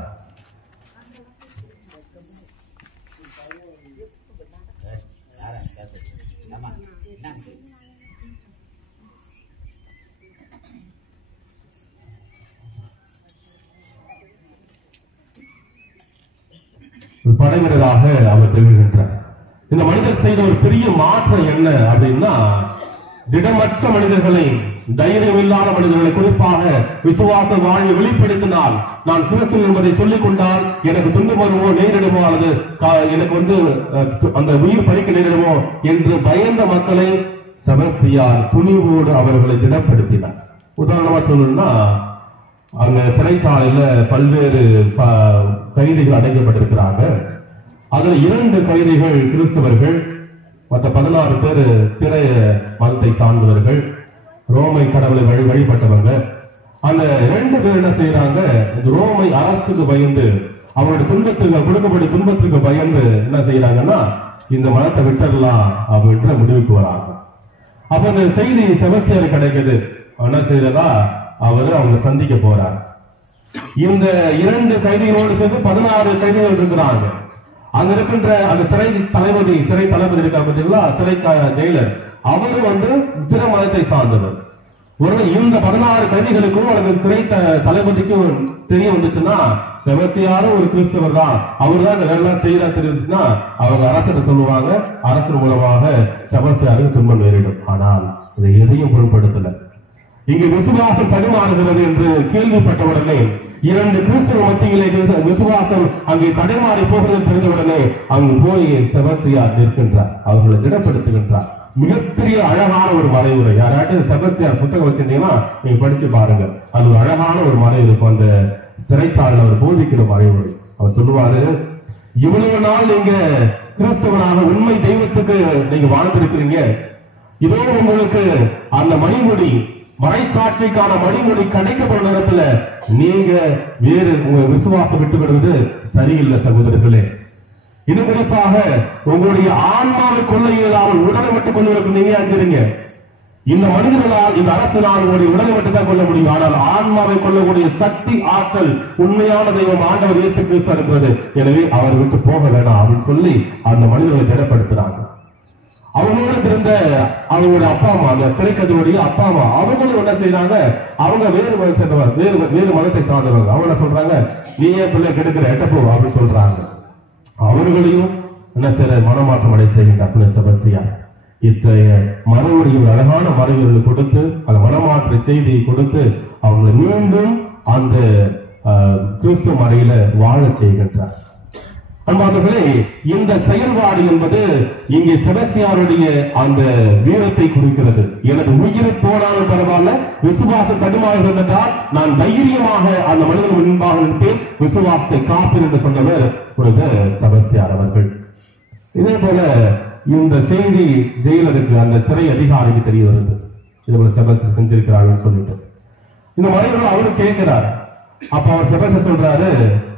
படைவீரராக அவர் திகழ்கின்றார். இந்த மனிதர் செய்த ஒரு பெரிய மாற்றம் என்ன அப்படின்னா, திடமற்ற மனிதர்களை, தைரியம் இல்லாத மனிதர்களை, குறிப்பாக விசுவாச வாழ்வை வெளிப்படுத்தினால், நான் கிறிஸ்து என்பதை சொல்லிக் கொண்டால் எனக்கு துன்பம் வருமோ நேரிடுமோ அல்லது எனக்கு அந்த உயிர் பறிக்க நேரிடுமோ என்று பயந்த மக்களை செபஸ்தியார் துணிவோடு அவர்களை திடப்படுத்தினார். உதாரணமா சொல்லணும்னா, அங்க சிறைச்சாலையில பல்வேறு கைதிகள் அடைக்கப்பட்டிருக்கிறாங்க. அதுல 2 கைதிகள் கிறிஸ்தவர்கள், மற்ற 16 பேர் பிற மதத்தை சார்ந்தவர்கள், ரோமை கடவுளை வழிபட்டவங்க. அந்த 2 பேர் என்ன செய்யறாங்க, ரோமை அரசுக்கு பயந்து, அவருடைய துன்பத்துக்கு கொடுக்கப்பட்ட துன்பத்துக்கு பயந்து என்ன செய்யறாங்கன்னா, இந்த மதத்தை விட்டுறலாம் அப்படின்ற முடிவுக்கு வராங்க. அப்ப அந்த செய்தி செபஸ்தியாருக்கு கிடைக்குது. என்ன செய்யறதா, அவரு அவங்க சந்திக்க போறார். இந்த 2 கைதிகளோடு சேர்ந்து 16 கைதிகள் இருக்கிறாங்க. அங்க இருக்கின்ற அந்த சிறை தளபதி இருக்கா பார்த்தீங்களா, சிறை ஜெயிலர், அவரு பிற மதத்தை சார்ந்தவர். ஒரு இந்த 16 கைதிகளுக்கும் அல்லது சிறை தளபதிக்கும் தெரிய வந்துச்சுன்னா, செபஸ்தியாரும் ஒரு கிறிஸ்தவர் தான், அவர் தான் இந்த வேலை செய்யறா தெரிஞ்சுன்னா அவங்க அரசரை சொல்லுவாங்க. அரசர் மூலமாக செபஸ்தியாருக்கு துன்பம் நேரிடும். ஆனால் இதை எதையும் பொருட்படுத்தல. இங்கு விசுவாசம் தடுமாறுகிறது என்று கேள்விப்பட்டவுடனே 2 கிறிஸ்தவ மத்தியிலே விசுவாசம் அங்கே தடுமாறி போகிறது தெரிந்தவுடனே அங்கு போய் செபஸ்தியார் நிற்கின்றார், அவர்களை திடப்படுத்துகின்றார். மிகப்பெரிய அழகான ஒரு மறைவுரை. யாராட்டும் செபஸ்தியார் புத்தகம் வச்சிருந்தீங்கன்னா நீங்க படிச்சு பாருங்க. அது ஒரு அழகான ஒரு மறைவுரை. அந்த சிறைச்சாலையில் அவர் போதிக்கிற மறைவுரை. அவர் சொல்லுவாரு, இவ்வளவு நாள் நீங்க கிறிஸ்தவனாக உண்மை தெய்வத்துக்கு நீங்க வாழ்ந்திருக்கிறீங்க. இதோ உங்களுக்கு அந்த மணிமுடி, மறைசாட்சிக்கான மணிமுடி கிடைக்கப்படும் நேரத்துல நீங்க வேறு உங்க விசுவாசம் விட்டு விடுவது சரியில்லை சகோதரர்களே. இது குறிப்பாக உங்களுடைய ஆன்மாவை கொள்ள இயலாமல் உடலை விட்டுக் கொள்வதற்கு நீங்க அஞ்சிருங்க. இந்த மனிதர்களால், இந்த அரசனால் உங்களுடைய உடலை மட்டும் தான் கொள்ள முடியும். ஆனால் ஆன்மாவை கொள்ளக்கூடிய சக்தி, ஆற்றல் உண்மையான தெய்வம் ஆண்டவர் இயேசு கிறிஸ்து இருக்கிறது. எனவே அவர் விட்டு போக வேண்டாம் அப்படின்னு சொல்லி அந்த மனிதர்களை திடப்படுத்துறாங்க. அவங்களோட இருந்த அவங்களுடைய அப்பா அம்மா, அந்த சிறைக்கதினுடைய அப்பா அம்மா, அவங்களும் என்ன செய்யறாங்க, அவங்க வேறு மதத்தை சார்ந்தவங்க. அவங்க சொல்றாங்க, நீ ஏன் பிள்ளை கெடுக்கிற எட்டப்போ அப்படின்னு சொல்றாங்க. அவர்களையும் என்ன செய்யற மனமாற்றம் அடை செய்கின்ற செபஸ்தியார் இத்தகைய மறுபடி ஒரு அழகான மறுவர்கள் கொடுத்து, அந்த மனமாற்ற செய்தியை கொடுத்து அவங்களை மீண்டும் அந்த கிறிஸ்துவ மறையில வாழ செய்கின்றார். அன்பார்களே, இந்த செயல்பாடு என்பது இங்கே செபஸ்தியாருடைய அந்த வீரத்தை குறிக்கிறது. எனது உயிரை போனாலும் பரவாயில்ல, விசுவாசம் தடுமாறுகிறது என்றால் நான் தைரியமாக அந்த மனிதன் முன்பாக நிற்பேன், விசுவாசத்தை காப்பேன் என்று சொன்னவர் புனித செபஸ்தியார் அவர்கள். இதே போல இந்த செய்தி ஜெயிலருக்கு, அந்த சிறை அதிகாரிக்கு தெரிய வருது, இது போல செபஸ்தியார் செஞ்சிருக்கிறார்கள் சொல்லிட்டு. இந்த மனிதர்கள் அவரு கேட்கிறார். அப்ப அவர் செபஸ்தியார் சொல்றாரு,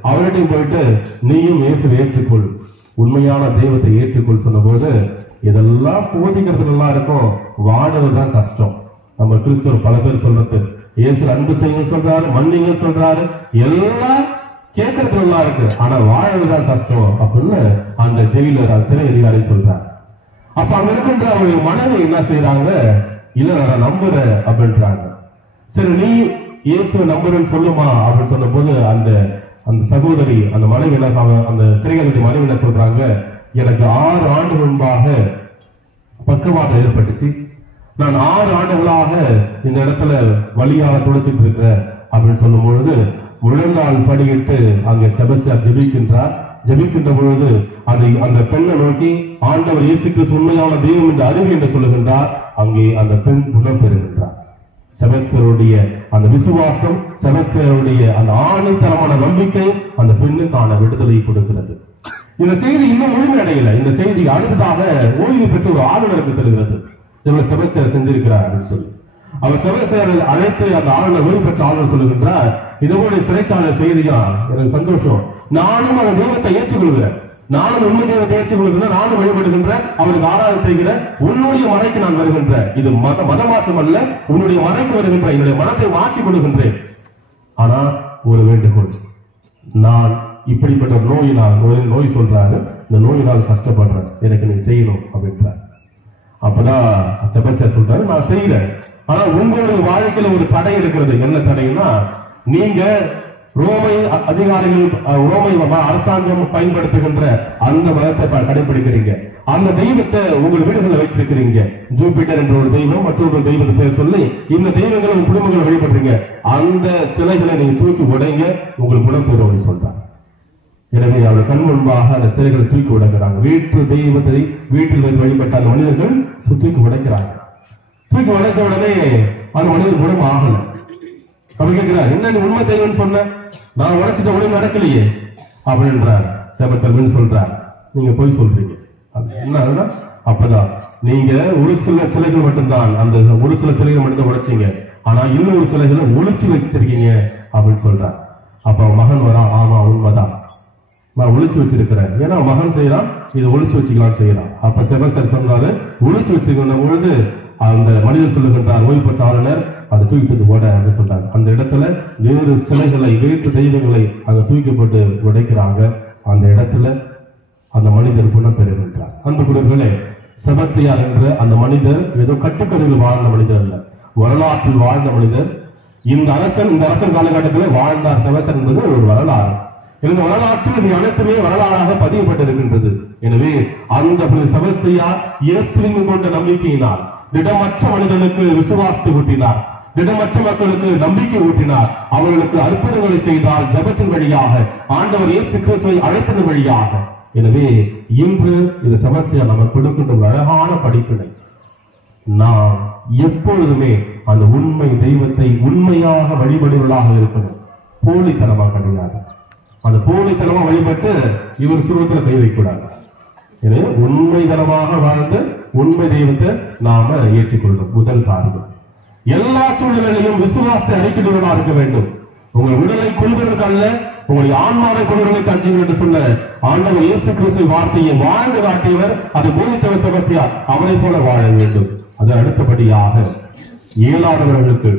அவர்கிட்டையும் போயிட்டு நீயும் இயேசுவை ஏற்றுக்கொள், உண்மையான தெய்வத்தை ஏற்றுக்கொள் சொன்ன போது இதெல்லாம் போதிக்கிறது நல்லா இருக்கும், வாடுவதுதான் கஷ்டம். நம்ம கிறிஸ்தவர் பல பேர் சொல்றது, இயேசு அன்பு செய்யுங்க சொல்றாரு, மன்னிங்க சொல்றாரு, எல்லாம் கேட்கறது நல்லா இருக்கு, ஆனா வாழறதுதான் கஷ்டம் அப்படின்னு அந்த ஜெயிலர் அந்த சிறை அதிகாரி சொல்றாரு. அப்ப அங்க இருக்கின்ற அவருடைய மனைவி என்ன செய்யறாங்க, இல்ல நான் நம்புறேன் அப்படின்றாங்க. சரி நீ இயேசு நம்புறேன்னு சொல்லுமா அப்படின்னு சொன்ன போது அந்த அந்த சகோதரி அந்த மனைவி என்ன அந்த சிறைகளுடைய மனைவி என்ன சொல்றாங்க, எனக்கு 6 ஆண்டு முன்பாக பக்கவாதம் ஏற்பட்டுச்சு, நான் 6 ஆண்டுகளாக இந்த இடத்துல வலியாக துடைச்சிட்டு இருக்கிறேன் அப்படின்னு சொல்லும் பொழுது முழங்கால் படியிட்டு அங்கே செபஸ்தியார் ஜெபிக்கின்ற பொழுது அந்த பெண்ணை நோக்கி ஆண்டவர் இயேசு கிறிஸ்து உண்மையான தெய்வம் என்று அறிவு என்று சொல்லுகின்றார். அங்கே அந்த பெண் குணம் பெறுகின்றார். செபஸ்தியாருடைய அந்த விசுவாசம், செபஸ்தியாருடைய அந்த ஆணித்தரமான நம்பிக்கை அந்த பெண்ணுக்கான விடுதலை கொடுக்கிறது. இந்த செய்தி இன்னும் முழுமையடையல. இந்த செய்தி அடுத்ததாக ஓய்வு பெற்ற ஒரு ஆளுநருக்கு செல்கிறது. இவரை செபஸ்தியார் செஞ்சிருக்கிறார் அப்படின்னு சொல்லி அவர் செபஸ்தியாரை அழைத்து அந்த ஆளுநர் ஓய்வு பெற்ற ஆளுநர் சொல்லுகின்றார், இதோடைய சிறைச்சாலை செய்தியா எனக்கு சந்தோஷம், நானும் அந்த தெய்வத்தை ஏற்றுக்கொள்கிறேன், நானும் உண்மை தெய்வத்தை ஏற்றுக்கொள்கிறேன், நானும் வழிபடுகின்றேன், அவருக்கு ஆராதனை செய்கிறேன், உன்னுடைய மறைக்கு நான் வருகின்றேன், இது மதமாற்றம் அல்ல, உன்னுடைய மறைக்கு வருகின்றேன், என்னுடைய மனத்தை மாற்றிக் கொள்கின்றேன். ஆனா ஒரு வேண்டுகோள், நான் இப்படிப்பட்ட ஒரு நோய் சொல்றாரு, இந்த நோயினால் கஷ்டப்படுறேன், எனக்கு நீ செய்யணும் அப்படின்றார். அப்பதான் செபஸ்தியார் சொல்றாரு, நான் செய்யறேன், ஆனா உங்களுடைய வாழ்க்கையில ஒரு தடை இருக்கிறது. என்ன தடைன்னா, நீங்க ரோமை அதிகாரிகள் ரோமை அரசாங்கம் பயன்படுத்துகின்ற அந்த மதத்தை கடைபிடிக்கிறீங்க, அந்த தெய்வத்தை உங்கள் வீடுகளில் வச்சிருக்கிறீங்க, ஜூபிட்டர் என்ற ஒரு தெய்வம், மற்றொரு தெய்வத்தை பேர் சொல்லி இந்த தெய்வங்களை உங்க குடும்பங்களை வழிபடுறீங்க, அந்த சிலைகளை நீங்க தூக்கி உடைங்க, உங்களுக்கு குணப்பெறும் அப்படின்னு சொல்றாங்க. எனவே அவர் கண் முன்பாக அந்த சிலைகளை தூக்கி உடைக்கிறாங்க. வீட்டு தெய்வத்தை வீட்டில் வழிபட்ட அந்த மனிதர்கள் தூக்கி உடைக்கிறாங்க. தூக்கி உடைத்த உடனே அந்த மனிதர் குணம் ஆகல. அவர் கேட்கிறார், என்ன நீ உண்மை தெய்வம்னு சொன்ன, நான் உடைச்சிட்ட உடனே நடக்கலையே அப்படின்றார். செபஸ்தியார் சொல்றார், நீங்க போய் சொல்றீங்க. என்ன அப்பதான் நீங்க ஒரு சில சிலைகள் மட்டும்தான், அந்த ஒரு சில சிலைகள் மட்டும் உடைச்சீங்க, ஆனா இன்னொரு சிலைகளை ஒளிச்சு வச்சிருக்கீங்க அப்படின்னு சொல்றார். அப்ப மகன் வரா, ஆமா உண்மைதான், நான் ஒளிச்சு வச்சிருக்கிறேன், ஏன்னா மகன் செய்யறான், இது ஒளிச்சு வச்சுக்கலாம் செய்யறான். அப்ப செபஸ்தியார் சொன்னாரு, ஒளிச்சு வச்சிருக்கின்ற பொழுது அந்த மனிதர் சொல்லுகின்றார், ஓய்வு பெற்ற ஆளுநர் அதை தூக்கிட்டு ஓட என்று சொல்றாங்க. அந்த இடத்துல வேறு சிலைகளை வேறு தெய்வங்களை அங்க தூக்கப்பட்டு உடைக்கிறாங்க. அந்த இடத்துல அந்த மனிதர் குணம் பெறுகின்றார். அன்புக்குரியவர்களே, செபஸ்தியார் என்ற அந்த மனிதர் ஏதோ கட்டுக்கதையில் வாழ்ந்த மனிதர் அல்ல, வரலாற்றில் வாழ்ந்த மனிதர். இந்த அரசன் காலகட்டத்தில் வாழ்ந்தார். செபஸ்தியார் என்பது ஒரு வரலாறு. இந்த வரலாற்றில் இது அனைத்துமே வரலாறாக பதியப்பட்டிருக்கின்றது. எனவே அந்த செபஸ்தியார் இயேசுவின் கொண்ட நம்பிக்கையினால் திடமற்ற மனிதனுக்கு விசுவாசத்தை ஊட்டினார், திடமற்ற மக்களுக்கு நம்பிக்கை ஊட்டினார், அவர்களுக்கு அற்புதங்களை செய்தால் ஜெபத்தின் வழியாக, ஆண்டவர் இயேசு கிறிஸ்துவை அழைத்ததன் வழியாக. எனவே இன்று இந்த செபஸ்தியார் நமக்கு கொடுக்கின்ற ஒரு அழகான படிப்பினை, நாம் எப்பொழுதுமே அந்த உண்மை தெய்வத்தை உண்மையாக வழிபடுவதாக இருக்கணும், போலித்தனமா கிடையாது. அந்த போலித்தனமா வழிபட்டு இவர் சுருவத்தில் கை வைக்கூடாது. எனவே உண்மைதனமாக வாழ்ந்து உண்மை தெய்வத்தை நாம ஏற்றுக்கொள்ளணும். முதல் காரியம், எல்லா சூழ்நிலையிலும் விசுவாசத்தை அறிக்கையுள்ளவராக இருக்க வேண்டும். உங்கள் உடலை கொள்வதற்கு அல்ல, உங்களுடைய ஆன்மாவை கொள்வதற்கு அஞ்சுங்கள் என்று சொன்ன ஆண்டவர் இயேசு கிறிஸ்து வார்த்தையை வாழ்ந்து காட்டியவர், அதை போதித்தவர் செபஸ்தியார், அவரை போல வாழ வேண்டும். அது அடுத்தபடியாக இயலாதவர்களுக்கு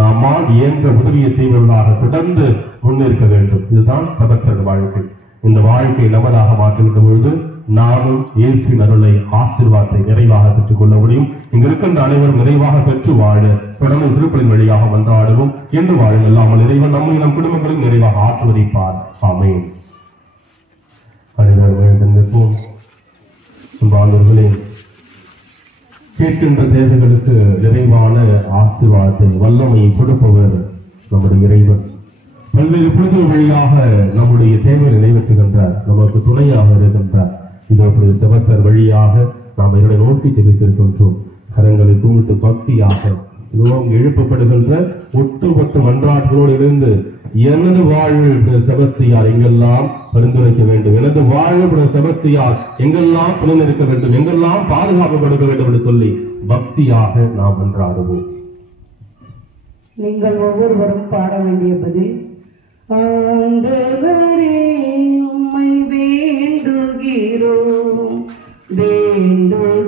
நம்மால் இயன்ற உதவியை செய்வதாக தொடர்ந்து முன்னேற்க வேண்டும். இதுதான் செபஸ்தியார் வாழ்க்கை. இந்த வாழ்க்கை நமதாக மாற்றுகின்ற பொழுது நாமும் இயேசுவின் அருளை ஆசீர்வாதத்தை நிறைவாக பெற்றுக் கொள்ள முடியும். இங்கு இருக்கின்ற அனைவரும் நிறைவாக பெற்று வாழ தொடர்ந்து திருப்பலின் வழியாக மன்றாடுவோம். என்று வாழ இல்லாமல் இறைவன் நம்மை நம் குடும்பங்களையும் நிறைவாக ஆசீர்வதிப்பார். ஆமென். நிற்போம். கேட்கின்ற தேவைகளுக்கு நிறைவான ஆசீர்வாதத்தை வல்லமையை கொடுப்பவர் நம்முடைய இறைவன். பல்வேறு புனிதர் வழியாக நம்முடைய தேவையை நிறைவேற்றுகின்றார், நமக்கு துணையாக இருக்கின்றார். இதற்கு செபஸ்தியார் வழியாக நாம் என்னுடைய நோக்கி தெரிவித்திருக்கின்றோம். கரங்களை கும்பிட்டு பக்தியாக எழுப்பப்படுகின்ற ஒட்டுமொத்த மன்றாட்டுகளோடு இருந்து எனது வாழ்வு செபஸ்தியார் எங்கெல்லாம் பரிந்துரைக்க வேண்டும், எனது வாழ்வு செபஸ்தியார் எங்கெல்லாம் துணை இருக்க வேண்டும், எங்கெல்லாம் பாதுகாப்பு கொடுக்க வேண்டும் என்று சொல்லி பக்தியாக நாம் மன்றாடுவோம். நீங்கள் ஒவ்வொருவரும் பாட வேண்டிய பதில், ஆண்டவரே உம்மை வேண்டுகிறோம் வேண்டுகிறோம்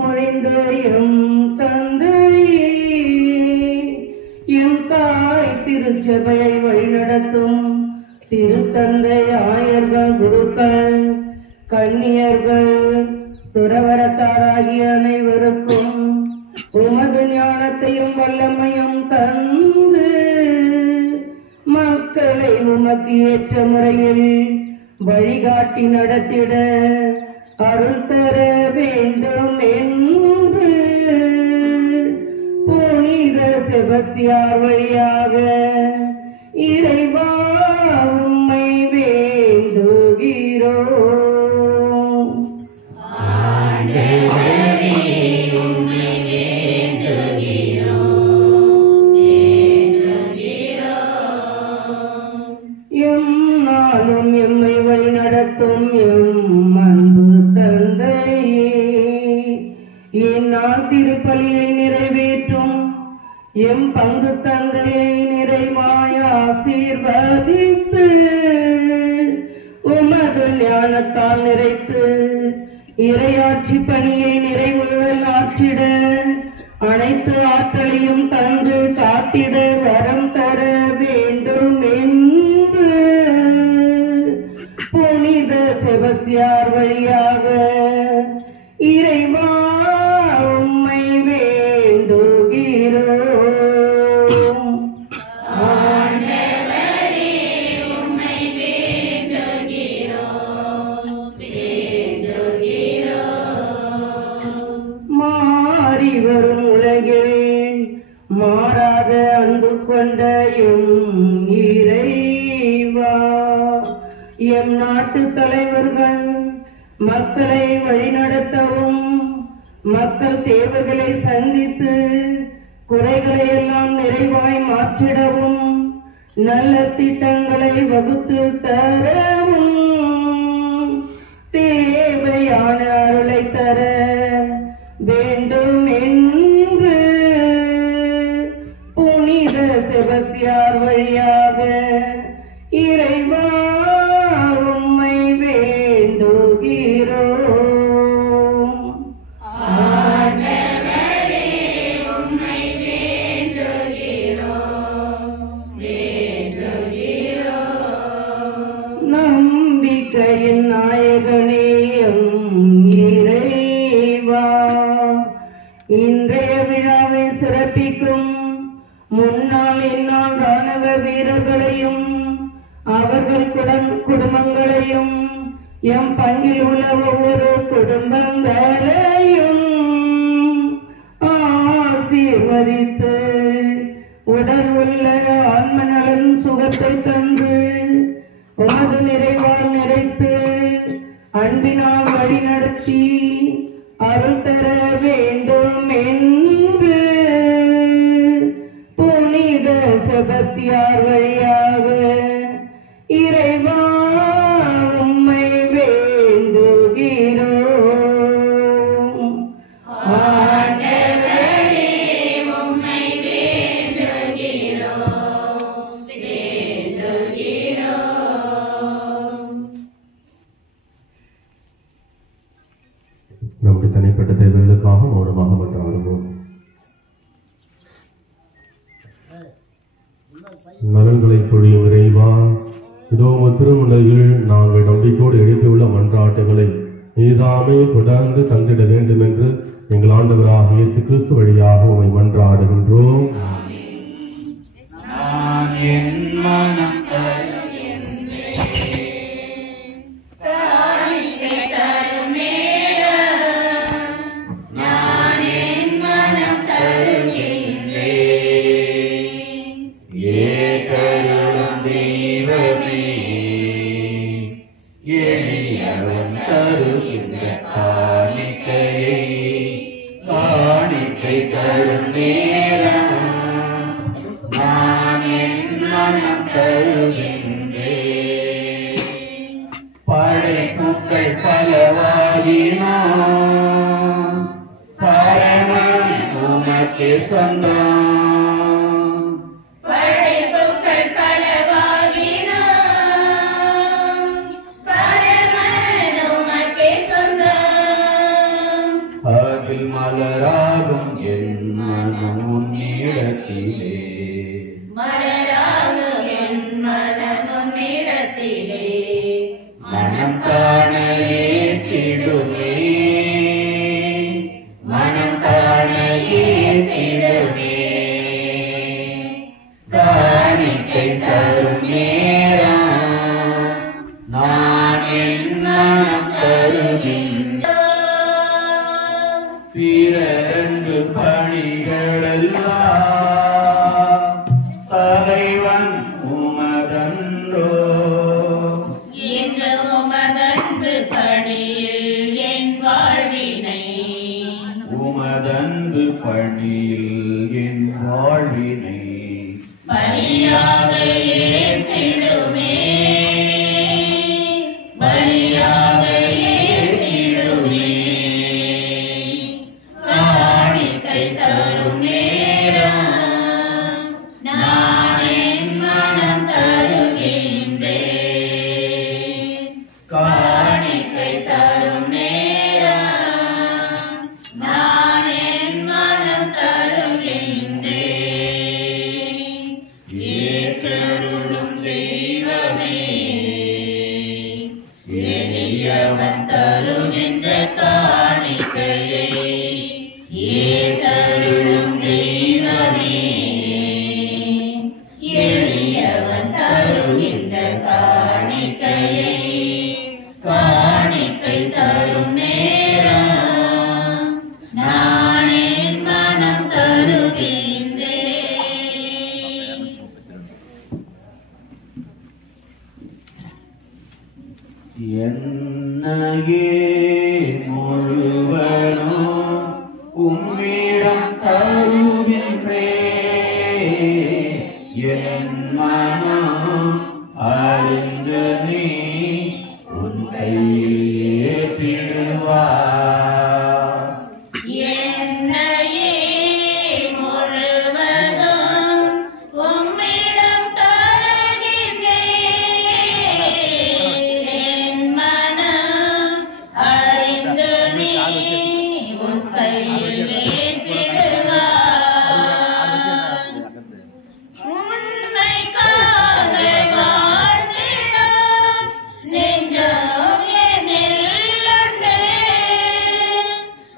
மொழிந்த எம் தந்தையே, எம் தாய் திருச்சபையை வழிநடத்தும் திருத்தந்தை, ஆயர்கள், குருக்கள், கன்னியர்கள், துறவரத்தாராகிய அனைவருக்கும் உமது ஞானத்தையும் வல்லமையும் தந்து மக்களை உமக்கு ஏற்ற முறையில் வழிகாட்டி நடத்திட அருள் தர வேண்டும் என்று புனித செபஸ்தியார் வழியாக இறைவா உம்மை வேண்டுகிறோம். எம்மாலும் எம்மை வழி நடத்தும் எம் அன்பு தந்தையே, என்னால் திருப்பலியை நிறைவேற்றும் எம் பங்கு தந்தையை நிறைவாய் ஆசீர்வதித்து உமது ஞானத்தால் நிறைத்து இறையாட்சி பணியை நிறைவுடன் ஆற்றிட அனைத்து ஆற்றலையும் தந்து காத்திட வரம் தர வேண்டும் என்று புனித செபஸ்தியார் வழியாக இறைவா உம்மை வேண்டுகிறோம். மாறி வரும் உலகில் மாறாத அன்பு கொண்ட எம் இறைவா, எம் நாட்டு தலைவர்கள் மக்களை வழிநடத்தவும் மக்கள் தேவைகளை சந்தித்து குறைகளை எல்லாம் நிறைவாய் மாற்றிடவும் நல்ல திட்டங்களை வகுத்து தரவும் தேவையான அருளை தர வேண்டும் என்று புனித செபஸ்தியார் வழியாக இறைவா உம்மை வேண்டுகிறோம். நம்பிக்கையின் நாயகனே இறைவா, இன்றைய விழாவை சிறப்பிக்கும் முன்னாள் இந்நாள் ராணுவ வீரர்களையும் அவர்கள் குடும்பங்களையும் எம் பங்கில் உள்ள ஒவ்வொரு குடும்பங்களையும் ஆசீர்வதித்து உடல் உள்ள ஆன்ம நலன் சுகத்தை தந்து உமது நிறைவால் நிறைத்து அன்பினால் வழிநடத்தி அருள் தர வேண்டும் என்று புனித செபஸ்தியார் வழியாக இறைவா உம்மை வேண்டுகிறோம். நம்முடைய தனிப்பட்ட தேவைகளுக்காக மௌனமாக மன்றாடுவோம். நலன்களை பொழியும் இறைவா, இதோ திருமுனையில் நாங்கள் நம்பிக்கையோடு எழுப்பியுள்ள மன்றாட்டுகளை நீதாமே தொடர்ந்து தந்திட வேண்டும் என்று எங்கள் ஆண்டவராக இயேசு கிறிஸ்து வழியாக உம்மை மன்றாடுகின்றோம். படைப்புக்கள் பலவாயினோ பரமன் உமக்கு சொந்தம். படைப்புக்கள் பலவாயினோ பரமன் உமக்கு சொந்தம். அதில் மலராகும் என் மனம் உன்னிடத்திலே மலராகும் என் மனம் உன்னிடத்திலே மனம் காண ஏற்றிடுமே மனம் காண ஏற்றிடுமே காணிக்கை தரும் நேரம் நான் என் மனம் தருகின்றேன் பிறந்து பணிகளெல்லாம் தலைவன் உமதன்றோ இன்று உமதன்பு பணியில் என் வாழ்வினை உமதன்பு பணியில் என் வாழ்வினை பலியாக ஏற்றிடுமே பலியாக ஏற்றிடுமே காணிக்கை தரும் நேரம் நான் என் மனம் தருகின்றேன் காணிக்கை தரும் நேரம் நான் என் மனம் தருகின்றேன் ஏற்றருளும் தெய்வமே எளியவன் தருகின்ற காணிக்கையை ஏற்றருளும் தெய்வமே எளியவன் தருகின்ற காணிக்கையை காணிக்கை தரும் நேரம் நான் என் மனம் தருகின்றேன் என்னையே முழுவதும் உம்மிடம் தருகின்றேன் என் மனம் அறிந்து நீ உன் கையில் ஏற்றிடுவார் என்னையே முழுவதும் உம்மிடம் தருகின்றேன் என் மனம் அறிந்து நீ உன் கையில் ஏற்றிடுவார் உண்மைக்காக வாழ்ந்திடும் நெஞ்சம் என்னில் உண்டு.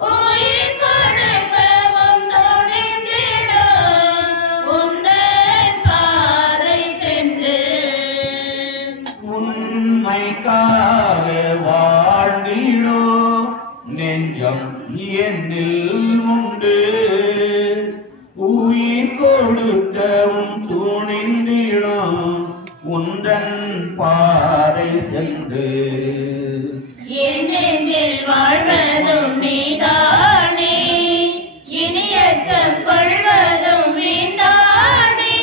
உயிர் கொடுக்கவும் துணிந்திடும் உந்தன் பாதை சென்று உண்மைக்காக வாழ்ந்திடோ நெஞ்சம் என்னில் உண்டு உயிர் கொடுக்கவும் துணிந்திடும் உந்தன் பாதை சென்று என் நெஞ்சில் வாழ்வதும் நீதானே இனி அச்சம் கொள்வதும் வீண்தானே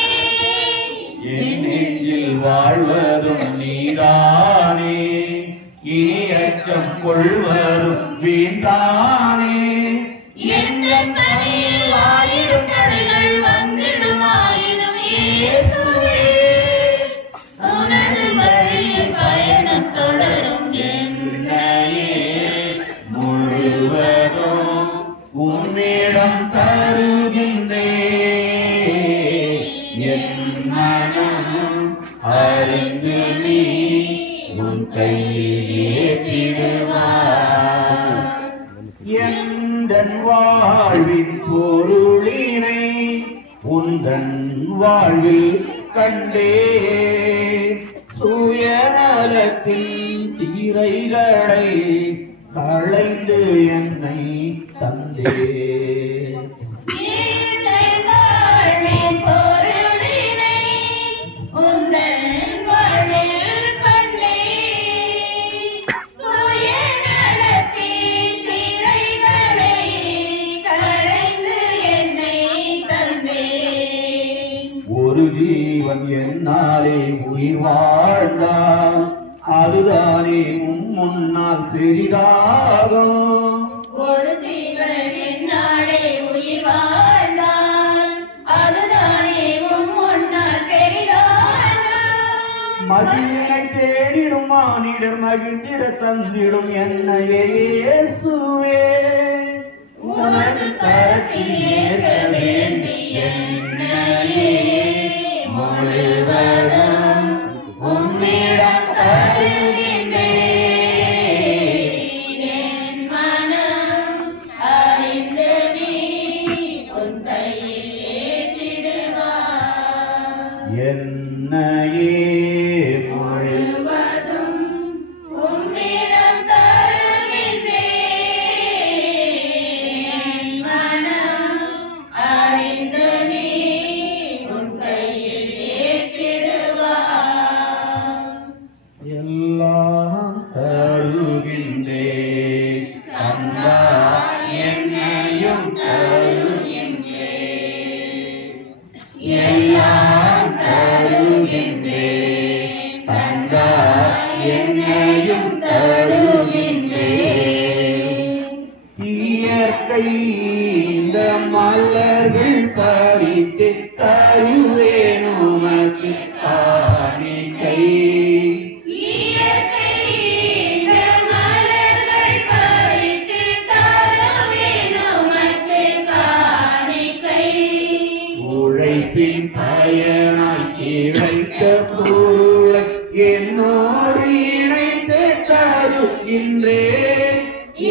என் நெஞ்சில் வாழ்வதும் நீதானே இனி அச்சம் கொள்வதும் வீண்டானே எந்த பணியில் ஆயிரம் தடைகள் வந்திடுமாயினும் இயேசுவே உனது வழியில் பயணம் தொடரும் என்னையே முழுவதும் உம்மிடம் தருகின்றேன் என் மனம் அறிந்து நீ உன் கையில் ஏற்றிடுவார் எந்தன் வாழ்வின் பொருளினை உந்தன் வாழ்வில் கண்டே சுயநலத்தின் தீரைகளை களைந்து என்னை தந்தே வாழ்வின் பொருளினை உந்தன் வாழ்வில் கண்டே சுயநலத்தின் திரைகளை களைந்து என்னை தந்தே ஒரு ஜீவன் என்னாலே உயிர் வாழ்ந்தால் அதுதானே முன்னால் பெரிதாகும் ஒரு ஜீவன் என்னாலே உயிர் வாழ்ந்தால் அதுதானே முன்னால் பெரிதாகும் மகிழ்ச்சியை தேடிடும் மானிடர் மகிழ்ந்திட தந்திடும் என்னையே இயேசுவே உமது கரத்தில் ஏற்க வேண்டிய என்னையே முழுவதும் உம்மிடம் தருகின்றேன். என் மனம் அறிந்து நீ உன் கையில் ஏற்றிடுவாய். என்னையே முழுவதும் உம்மிடம் தருகின்றேன். என் மனம் அறிந்து நீ உன் கையில் ஏற்றிடுவாய். எல்லாம் தருகின்றேன் தந்தா என்னையும் தருகின்றேன். எல்லாம் தருகின்றேன் தந்தா என்னையும் தருகின்றேன். இயற்கை இந்த மலர்கள் பறித்து தருவேன் உமக்கு காணிக்கை. இயற்கை இந்த மலர்கள் பறித்து தருவேன் உமக்கு காணிக்கை. உழைப்பின் பயனாய் கிடைத்த பொருளை என்னோடு இணைத்து தருகின்றேன்.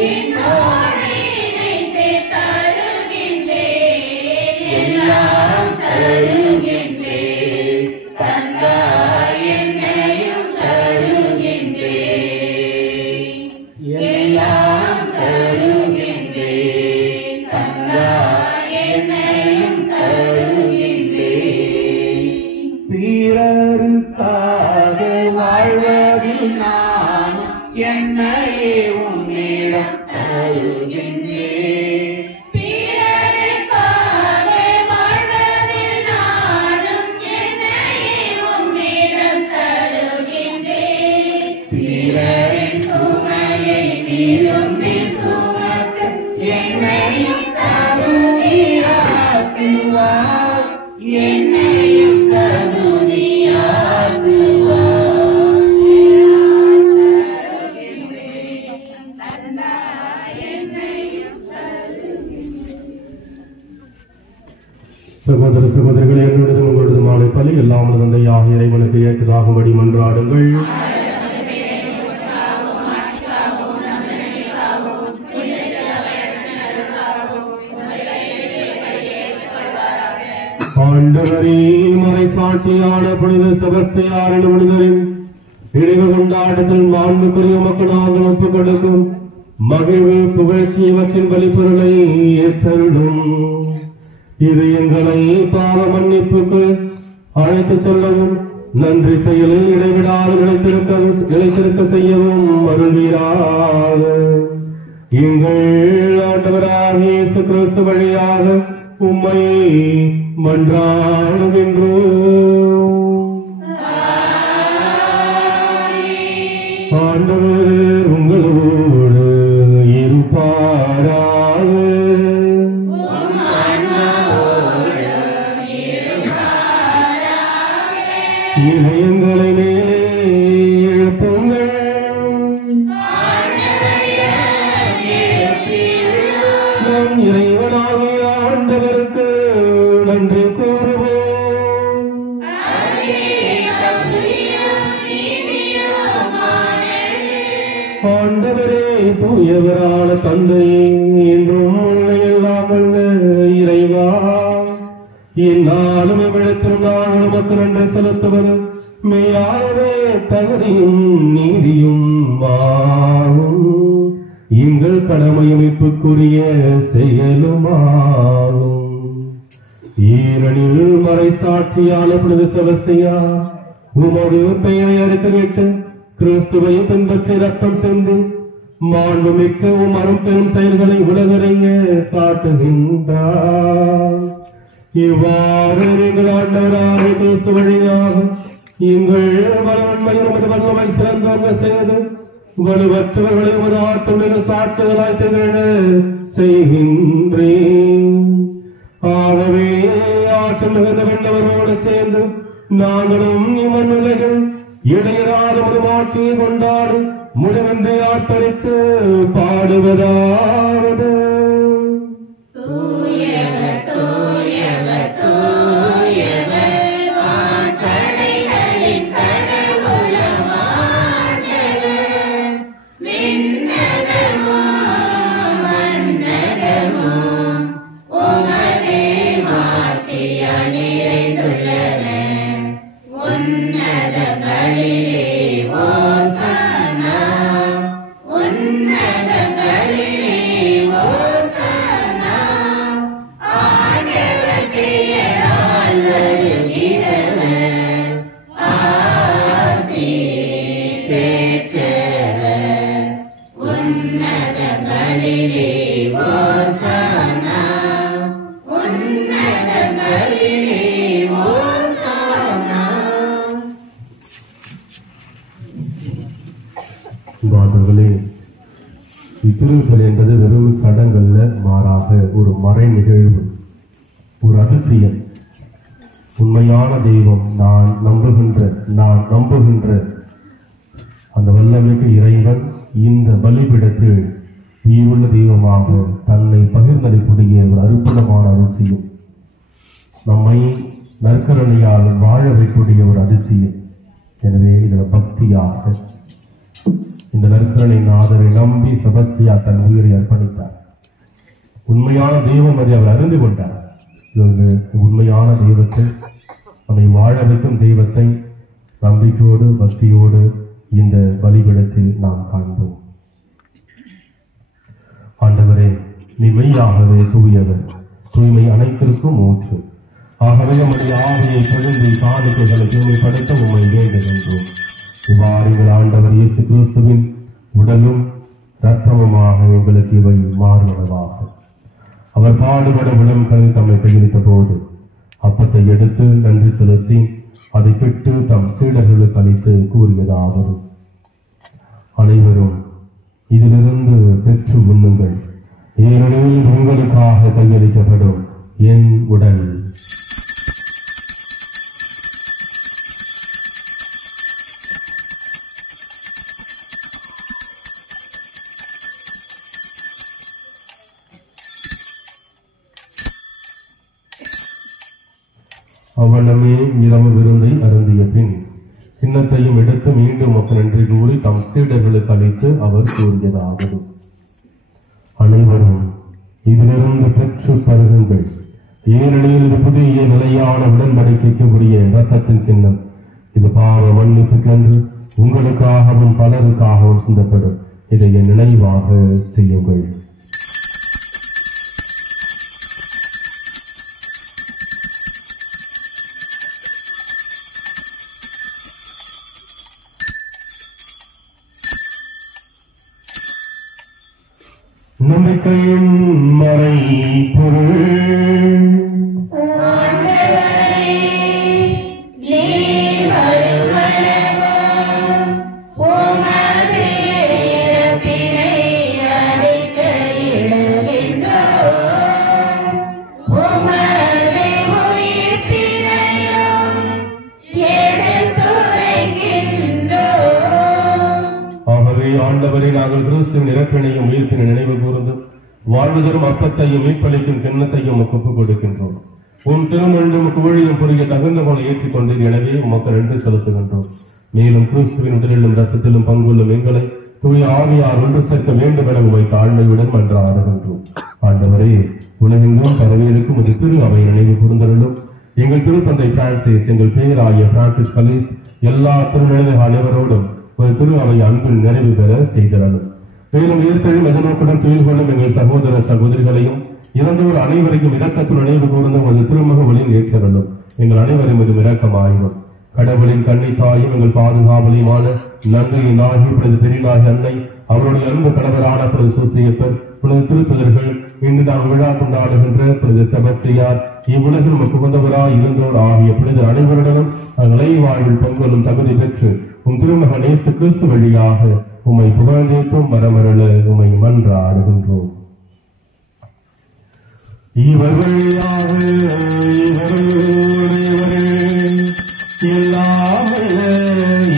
என்னோடு இணைத்து தருகின்றேன். எல்லாம் தருகின்றேன் தந்தா என்னையும் தருகின்றேன். எல்லாம் தருகின்றேன் தந்தா என்னையும் தருகின்றேன். பிறருக்காக வாழ்வதில் நான் என்னையே உன்னிடம் தருகின்றேன். பிறருக்காக வாழ்வதில் நானும் என்னையே உம்மிடம் தருகின்றேன். பிறரின் சுமையை விரும்பி சுமக்க என்னையும் தகுதியாக்குவார். என்னையும் சகோதர சகோதரிகளே, என்னுடைய உங்களது மாலை பலி எல்லாம் தந்தையாக இறைவனுக்கு ஏற்றதாகும்படி மன்றாடுங்கள். ஆண்டவரே, மறைசாட்சியான புனித செபஸ்தியார் மனிதரின் இணைவு கொண்டாடுதல் மாண்புக்குரிய மக்கள் நாங்கள் ஒப்புக் கொடுக்கும் மகிழ்வு புகழ்ச்சி இவற்றின் வழிபொருளை ஏற்றருளும். இது எங்களை பாவ மன்னிப்புக்கு அழைத்துச் செல்லவும் நன்றி செயலில் இடைவிடாது நிலைத்திருக்க செய்யவும் அருள்வீராக. எங்கள் ஆண்டவராகிய இயேசு கிறிஸ்து வழியாக உம்மை மன்றாடுகின்றோம். ஆண்டவர் உங்களோடு இருப்பாராக. இதயங்களை மேலே எழுப்புங்கள். நம் இறைவனாகிய ஆண்டவருக்கு நன்றி கூறுவோம். ஆண்டவரே, தூயவரான தந்தையே, என்றும் உண்மையெல்லாம் இறைவா, இந்நாளும் இவ்விடத்தில் நாங்கள் உமக்கு நன்றி செலுத்துவது மெய்யாகவே தகுதியும் நீதியும் ஆகும். எங்கள் கடமையமைப்புக்குரிய செயலுமாகும். ஏனெனில் மறைசாட்சியான புனித செபஸ்தியார் உமது பெயரை அறிக்கையிட்டு கிறிஸ்துவையும் பின்பற்றி ரத்தம் சிந்து மாண்புமிக்க அரும் பெரும் செயல்களை உலகறிய காட்டுகின்றார். இவ்வாறு எங்கள் ஆண்டவராகிய கிறிஸ்து வழியாக எங்கள் வலுவன்மையும் வல்லமை சிறந்தோங்க செய்து வலுவற்றவர்களை உமது ஆற்றல் சாட்சிகளாய் திகழ செய்கின்றேன். ஆகவே ஆற்றல் மிகுந்த வெள்ளவரோடு சேர்ந்து நாங்களும் இவன் உலகில் இடையராத ஒரு மாட்சியை கொண்டாடி முடிவின்றி ஆட்டரித்து பாடுவதாவது. இத்திருப்பலி என்பது வெறும் சடங்கல்ல, மாறாக ஒரு மறை நிகழ்வு, ஒரு அதிசயம். உண்மையான தெய்வம், நான் நம்புகின்ற அந்த வல்லமைக்கு இறைவன் இந்த பலிபீடத்தில் உயிருள்ள தெய்வமாக தன்னை பகிர்ந்தளிக்கூடிய ஒரு அற்புதமான அதிசயம். நம்மை நற்கருணையால் வாழ வைக்கக்கூடிய ஒரு அதிசயம். எனவே இதில் பக்தியாக இந்த நற்கருணை நாதரை நம்பி செபஸ்தியா தன் உயிரை அர்ப்பணித்தார். உண்மையான தெய்வம் அதை அவர் அறிந்து கொண்டார். உண்மையான தெய்வத்தை, நம்மை வாழ வைக்கும் தெய்வத்தை நம்பிக்கையோடு பக்தியோடு இந்த பலிபீடத்தில் நாம் காண்போம். ஆண்டவரே, நீ மெய்யாகவே தூயவர், தூய்மை அனைத்திற்கும் ஊற்று. ஆகவே நம்முடைய ஆவியை பொழுது காணிக்கைகளை தூய்மைப்படுத்த உண்மை வேண்டுகின்றோம். இவ்வாறு ஆண்டவர் இயேசு கிறிஸ்துவின் உடலும் இரத்தமுமாக எங்களுக்கு இவை மாறுவனவாக. அவர் பாடுபட உடல் கருதி தம்மை கையளித்த போது அப்பத்தை எடுத்து நன்றி செலுத்தி அதை பெற்று தம் சீடர்களுக்கு அளித்து கூறியதாவது: அனைவரும் இதிலிருந்து பெற்று உண்ணுங்கள், ஏனெனில் உங்களுக்காக கையளிக்கப்படும் என் உடல். அவ்வளமே இரவு விருந்தை அருந்திய பின் கிண்ணத்தையும் எடுத்து மீண்டும் நன்றி கூறி தம் சீடர்களுக்கு அளித்து அவர் கூறியதாவது: அனைவரும் இதிலிருந்து பெற்று பருகுங்கள், ஏனெனில் இது புதிய நிலையான உடன்படிக்கைக்கு உரிய இரத்தத்தின் கிண்ணம். இது பாவ மன்னிப்புக்கென்று உங்களுக்காகவும் பலருக்காகவும் சிந்தப்படும். இதை என் நினைவாக செய்யுங்கள். நம்பிக்கையின் மறை பொருள். ஆண்டவரை, நாங்கள் கிறிஸ்துவின் இறப்பினையும் உயிர்ப்பினை நினைவு கூர்ந்து வாழ்வு தரும் அப்பத்தையும் மீட்பளிக்கும் கிண்ணத்தையும் ஒப்புக் கொடுக்கின்றோம். உன் திருமணம் உமக்கு ஊழியம் புரிய தகுந்த போல ஏற்றுக்கொண்டு, எனவே உமக்கு நன்றி செலுத்துகின்றோம். மேலும் கிறிஸ்துவின் உடலிலும் இரத்தத்திலும் பங்குள்ளும் எங்களை தூய ஆவியார் ஒன்று சேர்க்க வேண்டும் என உமை தாழ்மையுடன் மன்றாடுகின்றோம். ஆண்டவரே, உலகெங்கும் பரவியிருக்கும் ஒரு திரு அவை நினைவு கூர்ந்தருளும். எங்கள் திருத்தந்தை பிரான்சிஸ், எங்கள் பேராகிய பிரான்சிஸ் கலீஸ் எல்லா திருநிலை அனைவரோடும் ஒரு திரு அவை அன்பில் நிறைவு பெற செய்திடலும். மேலும் உயிர்த்தெழும் எதிர்நோக்குடன் தொழில் கொள்ளும் எங்கள் சகோதர சகோதரிகளையும் இறந்தோர் அனைவரையும் இரக்கத்தில் நினைவு கூர்ந்து ஒரு திருமுகவலில் ஏற்றலும். எங்கள் அனைவரும் இது இரக்கமாயினும் கடவுளின் கண்ணை தாயும் எங்கள் பாதுகாவலியுமான நன்றியின் ஆகி இப்பொழுது பெரியனாகி அன்னை, அவருடைய அன்பு கணவரான பொழுது சூசியப்பர், பொழுது திருத்தலர்கள், இன்று நாம் விழா கொண்டாடுகின்ற பொழுது செபஸ்தியார், இவ்வுலகில் நமக்கு உகந்தவராய் இருந்தோர் ஆகிய பொழுது அனைவருடனும் நிலை வாழ்வில் பங்கொள்ளும் தகுதி பெற்று உம் திருமகன் இயேசு கிறிஸ்து வழியாக உம்மை புகழ்ந்தேற்றும் மரமருள உம்மை மன்றாடுகின்றோம். இவர் வழியாக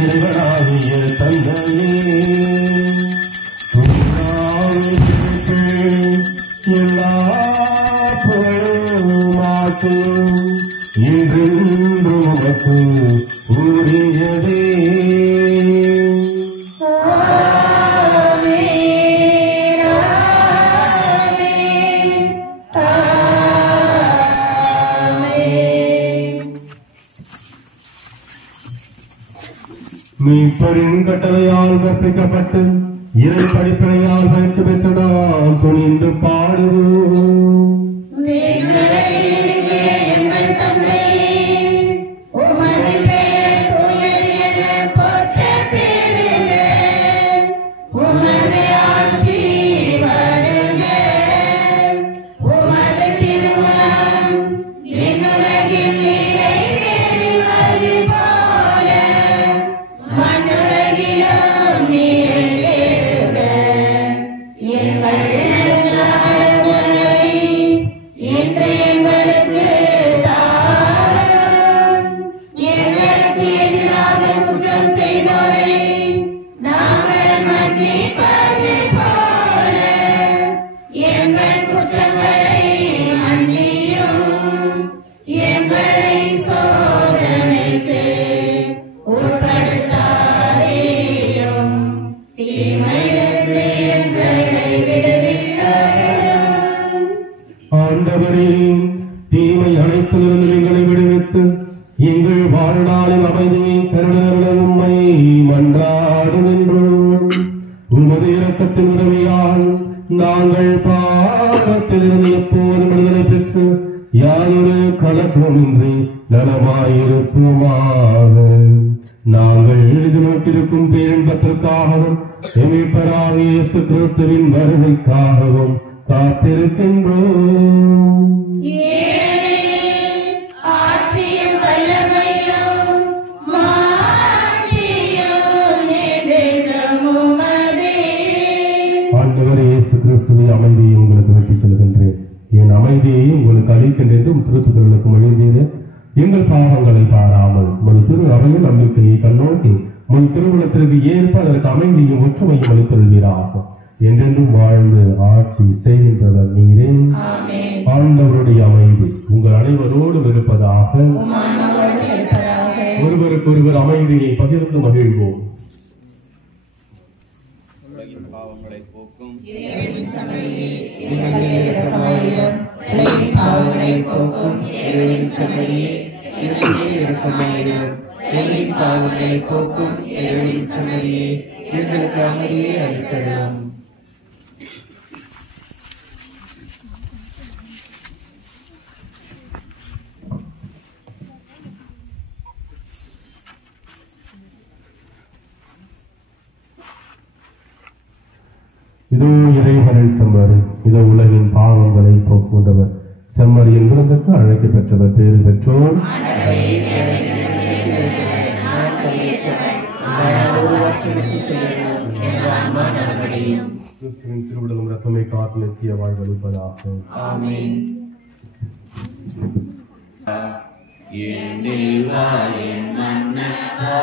இறைவனாகிய தந்தையே, எல்லா புகழுமாக்கு இன்றென்று உமக்கு உரியதே. மீட்பரின் கட்டளையால் கற்பிக்கப்பட்டு இறை படிப்பினையால் பயிற்சி பெற்று நாம் துணிந்து பாடுவோம். Yeah. தீமை அனைத்திலிருந்து எங்களை விடுவித்து எங்கள் வாழ்நாளில் அமைதியை கருணை உம்மை மன்றாடுகின்றோம். உமது இரக்கத்தின் உதவியால் நாங்கள் பாவத்திலிருந்து எப்போதும் விடுதலை பெற்று யாரொரு கலக்கமின்றி நலமாயிருப்போமாக. நாங்கள் எதிர்நோக்கியிருக்கும் பேரின்பத்திற்காகவும் மீட்பராகிய இயேசு கிறிஸ்துவின் வருகைக்காகவும் காத்திருக்கின்றோம். ஆட்சியும் வல்லமையும் மாட்சியும் என்றென்றும் உமதே. ஆண்டவரே இயேசு கிறிஸ்துவை அமைதியை உங்களுக்கு விட்டுச் செல்கின்றேன், என் அமைதியை உங்களுக்கு அளிக்கின்றேன். திருத்துதலுக்கு மொழிந்தீரே, எங்கள் பாவங்களை பாராமல் உமது திரு அவையின் நம்பிக்கையை கண்ணோக்கி உமது திருமணத்திற்கு ஏற்ப அதற்கு அமைதியும் ஒற்றுமையும் அளித்துள்ளார்கள். என்றென்றும் வாழ்ந்து ஆட்சி செய்கின்றவர் நீரே. ஆண்டவருடைய அமைதி உங்கள் அனைவரோடு இருப்பதாக. ஒருவருக்கொருவர் அமைதியை பகிர்ந்து மகிழ்வோம். பாவங்களை போக்கும் எங்களுக்கு அமைதியை அளிக்கலாம். இதோ இறைவனின் செம்மறி, இதோ உலகின் பாவங்களை போக்குகின்றவர். செம்மறியின் விருந்துக்கு அழைக்க பெற்றவர் பேறு பெற்றோர். கிறிஸ்துவின் திருவிடலும் ரத்தமை காத்து நித்திய வாழ்வளிப்பதாக. என்னில் வா என் மன்னவா,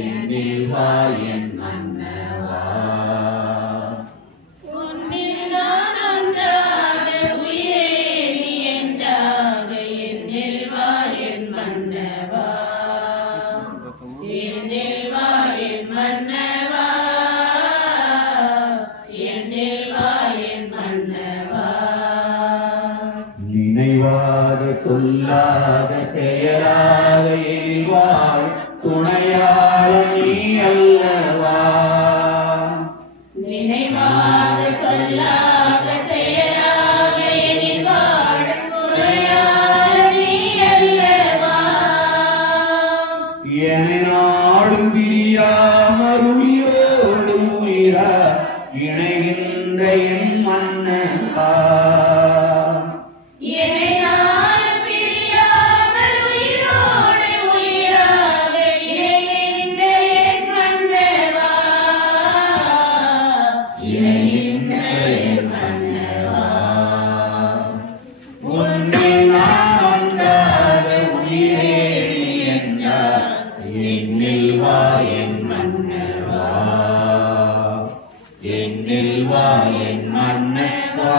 என்னில் வா என் மன்னவா. உன்னில் நான் ஒன்றாக உயிரேறி என்றாக என்னில் வா என் மன்னவா, என்னில் வா என் மன்னவா, என்னில் வா என் மன்னவா. நினைவாக சொல்லாத செயலாக எரிவாய் துணையாள நீ அல்லவா. நினைவாக சொல்லாக செயலாக எனில் வாழ துணையாள நீ அல்லவா. என நாடும் பிரியாமல் உயிரோடு உயிரா இணைகின்ற என் மன்னவா. என்னை நான் பிரியாமல் உயிரோடு உயிராக இணைகின்ற என் மன்னவா, இணைகின்ற என் மன்னவா. உன்னில் நான் ஒன்றாக உயிரேறி என்றார் என்னில் வா என் மன்னவா, என்னில் வா என் மன்னவா,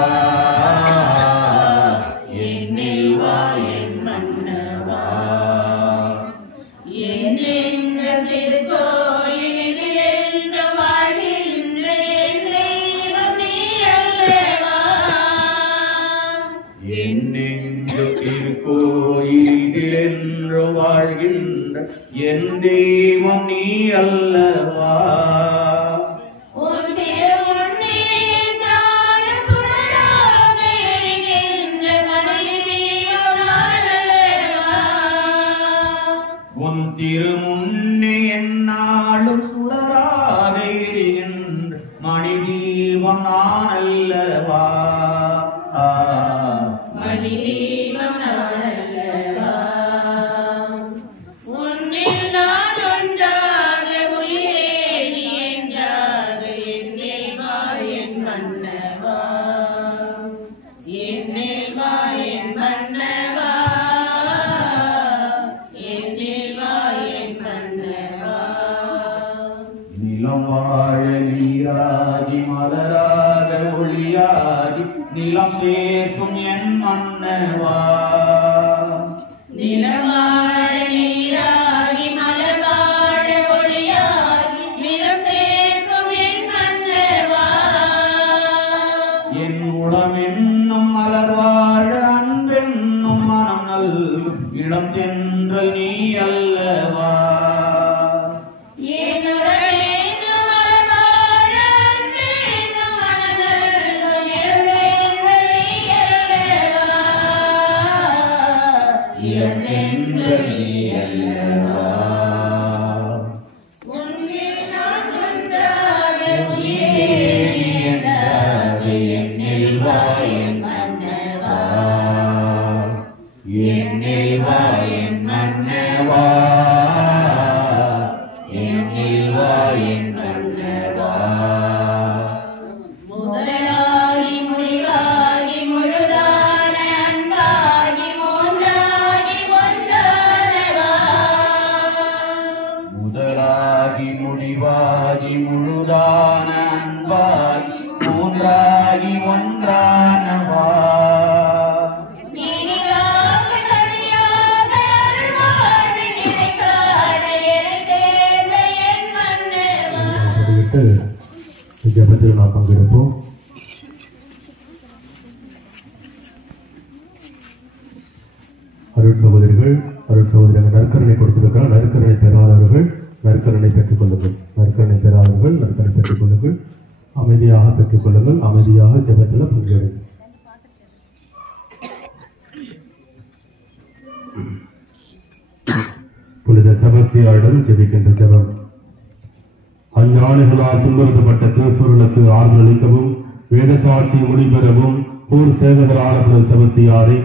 என்னில் வா என் மன்னவா. எங்கள் திருக்கோயிலில் என்று வாழ்கின்ற என் தெய்வம் நீ அல்லவா. என்னென்று திருக்கோயிலில் என்று வாழ்கின்ற என் தெய்வம் நீ அல்லவா. உன் திருமுன்னில் நாளும் சுடராக எரிகின்ற மணி தெய்வம் நான் அல்லவா. உன் திருமுன்னே எந்நாளும் சுடராக எரிகின்ற மணி தீபம் நான் அல்லவா. மணி தெய்வம் நான் அல்லவா. உன்னில் நான் ஒன்றாக உயிரேறி என்றாக என்னில் வா என் மன்னவா, என்னில் வா என் மன்னவா, என்னில் வா என் மன்னவா. நிலம் வாழ நீராகி மலராக ஒளியாகி நிலம் சேர்க்கும் என் மன்னவா. நிலவாழ நீராகி மலர் வாழ ஒளியாகி நிலம் சேர்க்கும் என் மன்னவா. என் உடம் என்னும் மலர்வாழ அன்பென்னும் மனம் நல்கும் இடம் சென்று நீ அல்லவா முடிவாகி முழுதான அன்பாகி மூன்றாகி ஒன்றானவா ஜபத்தில் நாம் பங்கெடுப்போம். அருட்சகோதரிகள் அருட்சகோதரிகள் நற்கரணை கொடுத்திருக்கிறார். நற்கரணை பெறாதவர்கள் நற்கரணை பெற்றுக் கொள்ளுங்கள். நற்கரணை பெறாதவர்கள் நற்கரணை பெற்றுக் கொள்ளுங்கள். அமைதியாக பெற்றுக் கொள்ளுங்கள். அமைதியாக ஜபத்தில் பங்கெடுங்கள். புனித செபஸ்தியாரிடம் ஜெபிக்கின்ற ஜெபம். அஞ்ஞானிகளால் துன்புறுத்தப்பட்ட கிறிஸ்தவர்களுக்கு ஆறுதல் அளிக்கவும் வேதசாட்சி முடிபெறவும் போர் சேவகரான புனித செபஸ்தியாரை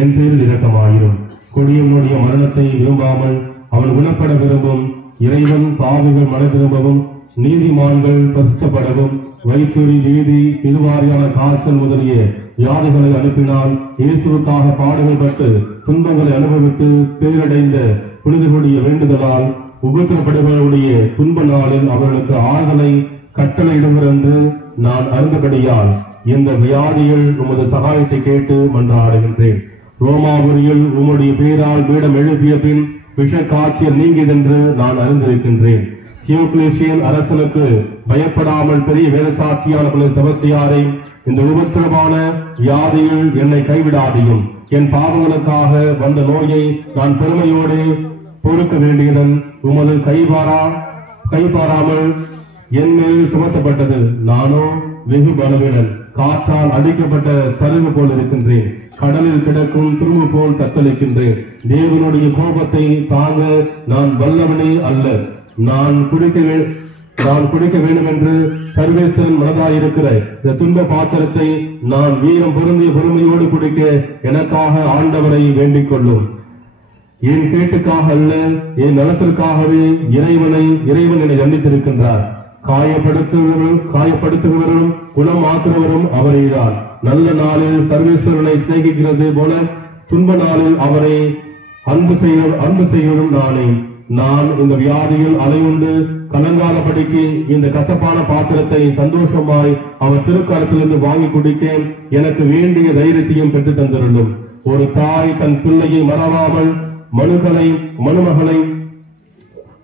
என் பேரில் இரக்கமாயிரும். கொடியனுடைய மரணத்தை விரும்பாமல் அவன் குணப்பட விரும்பும் இறைவன் பாவிகள் மன திரும்பவும் நீதிமான்கள் பிரசிக்கப்படவும் வைத்தொறி வீதி திருவாரியான காய்ச்சல் முதலிய வியாதிகளை அனுப்பினால் இயேசுவுக்காக பாடுகள் பட்டு துன்பங்களை அனுபவித்து பேரடைந்த புனிதர்களுடைய வேண்டுதலால் உபத்திரப்படுபவர்களுடைய துன்ப நாளில் அவர்களுக்கு ஆறுதலை கட்டளையிடுவர் என்று நான் அறிந்தபடியால் இந்த வியாதியில் உமது சகாயத்தை கேட்டு மன்றாடுகின்றேன். ரோமாபுரியில் உம்முடைய பேரால் பீடம் எழுப்பிய பின் விஷ காய்ச்சல் நீங்கியதென்று நான் அறிந்திருக்கின்றேன். தியோக்லேசியன் அரசனுக்கு பயப்படாமல் பெரிய வேதசாட்சியான புனித செபஸ்தியாரை இந்த உபத்திரமான வியாதியில் என்னை கைவிடாதையும் என் பாவங்களுக்காக வந்த நோயை நான் பெருமையோடு பொறுக்க வேண்டியதன் உமது கைபாராமல் என் மேல் சுமத்தப்பட்டது. நானோ வெகு பலவீனன், காற்றால் அடிக்கப்பட்ட சருகு போல் இருக்கின்றேன். கடலில் கிடக்கும் துரும்பு போல் தத்தளிக்கின்றேன். தேவனுடைய கோபத்தை தாங்க நான் வல்லவனே அல்ல. நான் குடிக்க வேண்டும் என்று சர்வேஸ்வரன் மனதாயிருக்கிற இந்த துன்ப பாத்திரத்தை நான் வீரம் பொருந்திய பொறுமையோடு குடிக்க எனக்காக ஆண்டவரை வேண்டிக் கொள்ளும். என் கேட்டுக்காக அல்ல, என் நலத்திற்காகவே இறைவன் என்னை தண்டித்திருக்கின்றார். காயப்படுத்துகிறவரும் குணம் ஆக்குறவரும் அவரேதான். நல்ல நாளில் சர்வேஸ்வரனை சிநேகிக்கிறது போல துன்ப நாளில் அவரை அன்பு செய்வதும் நானே. நான் இந்த வியாதியில் அலையுண்டு கலங்காதபடிக்கு இந்த கசப்பான பாத்திரத்தை சந்தோஷமாய் அவர் திருக்கரத்திலிருந்து வாங்கி குடிக்க எனக்கு வேண்டிய தைரியத்தையும் பெற்றுத் தந்திருந்தும். ஒரு தாய் தன் பிள்ளையை மறவாமல் மணுமகளை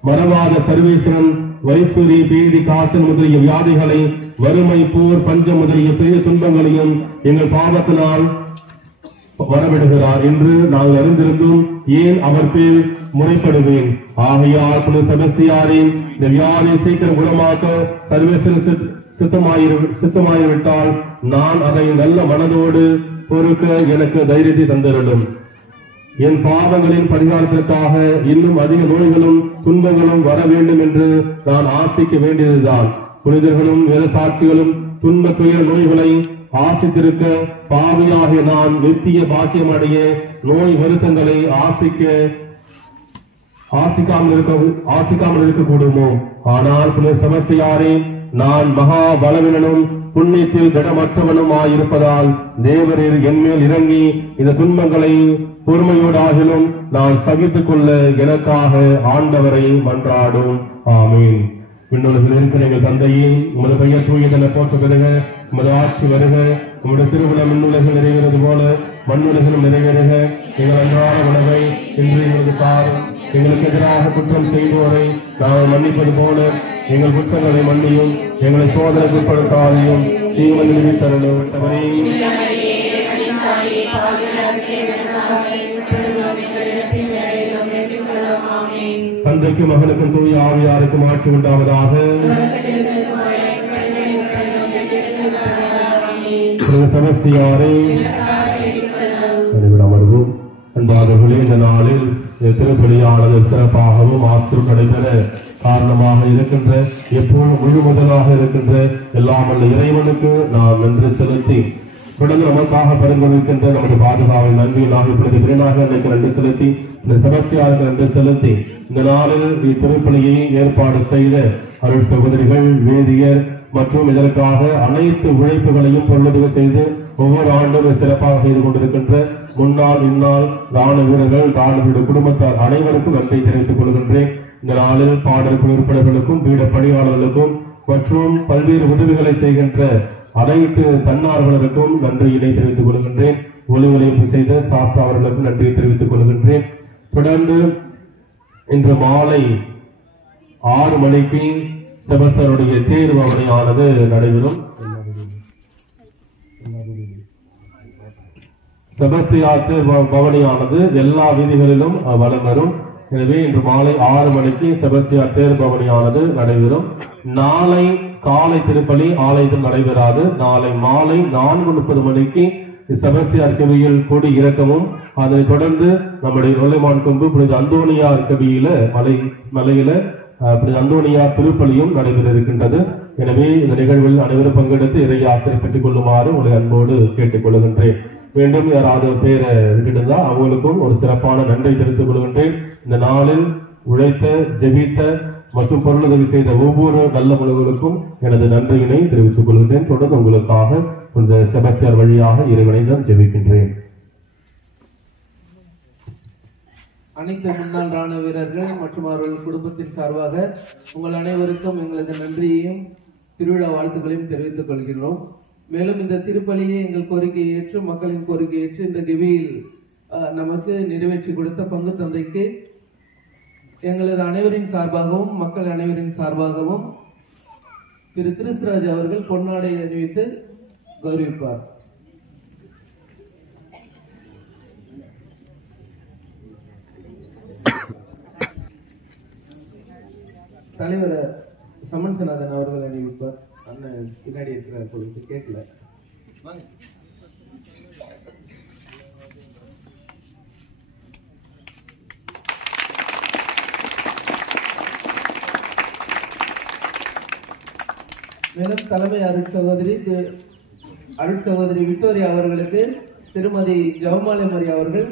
மறவாத சர்வேஸ்வரன் வைசூரி பேதி காசல் முதலிய வியாதிகளை வறுமை போர் பஞ்சம் முதலிய பெரிய துன்பங்களையும் எங்கள் பாவத்தினால் வரவிடுகிறார் என்று நாங்கள் அறிந்திருந்தும் ஏன் அவர் பேர் முறைப்படுவேன். ஆகையால் புனித செபஸ்தியாரின் இந்த வியாதியை சீக்கிரம் குணமாக்க சர்வேஸ்வரன் சித்தமாயிருவிட்டால் நான் அதை நல்ல மனதோடு பொறுக்க எனக்கு தைரியத்தை தந்திருடும். என் பாவங்களின் பரிகாரத்திற்காக இன்னும் அதிக நோய்களும் துன்பங்களும் வர வேண்டும் என்று நான் ஆசிக்க வேண்டியதுதான். புனிதர்களும் வேதசாட்சிகளும் துன்ப துயர நோய்களை ஆசித்திருக்க பாவியாகிய நான் நித்திய பாக்கியமடைய நோய் வருத்தங்களை ஆசிக்காமல் இருக்கக்கூடுமோ? ஆனால் புனித செபஸ்தியாரே, நான் மகா பலவீனனும் புண்ணியத்தில் திடமற்றவனும் ஆயிருப்பதால் தேவரீர் என்மேல் இறங்கி இந்த துன்பங்களை பொறுமையோடாகிலும் நான் சகித்துக் கொள்ள எனக்காக ஆண்டவரை மன்றாடும். ஆமீன். விண்ணுலகில் இருக்கிற எங்கள் தந்தையே, உமது பெயர் தூயதென போற்ற பெறுக, உமது ஆட்சி வருக, உமது திருவிழா மின்னுலகில் நிறைவேறது போல மண்ணுலகிலும் நிறைவேறுக. எங்கள் அன்றாட உணவை இன்று எங்களுக்கு தாரும். எங்களுக்கு எதிராக குற்றம் செய்வோரை நாங்கள் மன்னிப்பது போல எங்கள் குற்றங்களை மன்னியும். எங்களை சோதனைக்கு உட்படுத்தாதையும் தீமை தரணும். தந்தைக்கும் மகனுக்கும் தூய ஆவியாருக்கும் ஆட்சி உண்டாவதாக. செபஸ்தியாரே அமர்வும் அன்பார்களே, இந்த நாளில் திருப்பலியானது சிறப்பாகவும் ஆற்று நடைபெற காரணமாக இருக்கின்ற, எப்போதும் முழு முதலாக இருக்கின்ற எல்லாம் வல்ல இறைவனுக்கு நாம் நன்றி செலுத்தி, தொடர்ந்து நமக்காக பரிந்துரைக்கின்ற நமது பாதுகாவல் நன்றி நாம் இப்பொழுது பிறனாக நன்றி செலுத்தி, இந்த செபஸ்தியாருக்கு நன்றி செலுத்தி, இந்த நாளில் இத்திருப்பலியை ஏற்பாடு செய்த அருள் சகோதரிகள், வேதியர் மற்றும் இதற்காக அனைத்து உழைப்புகளையும் பொருளுதவி செய்து ஒவ்வொரு ஆண்டும் சிறப்பாக செய்து கொண்டிருக்கின்ற முன்னாள் இந்நாள் ராணுவ வீரர்கள், ராணுவ குடும்பத்தார் அனைவருக்கும் நன்றி தெரிவித்துக் கொள்கின்றேன். இந்த நாளில் பாடல் உறுப்பினர்களுக்கும், பீட பணியாளர்களுக்கும் மற்றும் பல்வேறு உதவிகளை செய்கின்ற அனைத்து தன்னார்வலருக்கும் நன்றியினை தெரிவித்துக் கொள்கின்றேன். ஒளி உழைப்பு செய்த சாஸ்தா அவர்களுக்கும் நன்றியை தெரிவித்துக் கொள்கின்றேன். தொடர்ந்து இன்று மாலை 6 மணிக்கு செபஸ்தியாருடைய தேர்வு அவனையானது நடைபெறும். செபஸ்தியார் பவனியானது எல்லா வீதிகளிலும் வலம் வரும். எனவே இன்று மாலை 6 மணிக்கு செபஸ்தியார் தேர் பவனியானது நடைபெறும். நாளை காலை திருப்பலி ஆலயத்தில் நடைபெறாது. நாளை மாலை 4:30 மணிக்கு செபஸ்தியார் கவியில் கொடி இறக்கமும், அதனைத் தொடர்ந்து நம்முடைய நொல்லைமான் கொம்பு புனித அந்தோனியார் கவியில மலையில புனித அந்தோனியார் திருப்பலியும் நடைபெற இருக்கின்றது. எனவே இந்த நிகழ்வில் அனைவரும் பங்கெடுத்து இறை ஆசிரியை பெற்றுக் கொள்ளுமாறு உங்களை அன்போடு கேட்டுக் கொள்கின்றேன். மீண்டும் யாராவது பேரை விட்டுருந்தா அவங்களுக்கும் ஒரு சிறப்பான நன்றி தெரிவித்துக் கொள்கின்றேன். இந்த நாளில் உழைத்த, ஜெபித்த மற்றும் பொருளுதவி செய்த ஒவ்வொரு நல்ல மனிதர்களுக்கும் எனது நன்றியினை தெரிவித்துக் கொள்கின்றேன். தொடர்ந்து உங்களுக்காக இந்த செபஸ்தியார் வழியாக இறைவனை நான் ஜெபிக்கின்றேன். அனைத்து முன்னாள் ராணுவ வீரர்கள் மற்றும் அவர்கள் குடும்பத்தின் சார்பாக உங்கள் அனைவருக்கும் எங்களது நன்றியையும் திருவிழா வாழ்த்துக்களையும் தெரிவித்துக் கொள்கிறோம். மேலும் இந்த திருப்பலியை எங்கள் கோரிக்கையை ஏற்று, மக்களின் கோரிக்கையை ஏற்று இந்த கிவியில் நமக்கு நிறைவேற்றி கொடுத்த பங்கு தந்தைக்கு எங்களது அனைவரின் சார்பாகவும் மக்கள் அனைவரின் சார்பாகவும் திரு கிறிஸ்துராஜ் அவர்கள் பொன்னாடை அணிவித்து கௌரவிப்பார். தலைவர் சமன்சநாதன் அவர்கள் அணிவிப்பார். அண்ணன் பின்னாடி இருக்கிறார், பொழுது கேட்கல. மேலும் தலைமை அருட்சகோதரி விக்டோரியா அவர்களுக்கு திருமதி ஜெவமாலை மரி அவர்கள்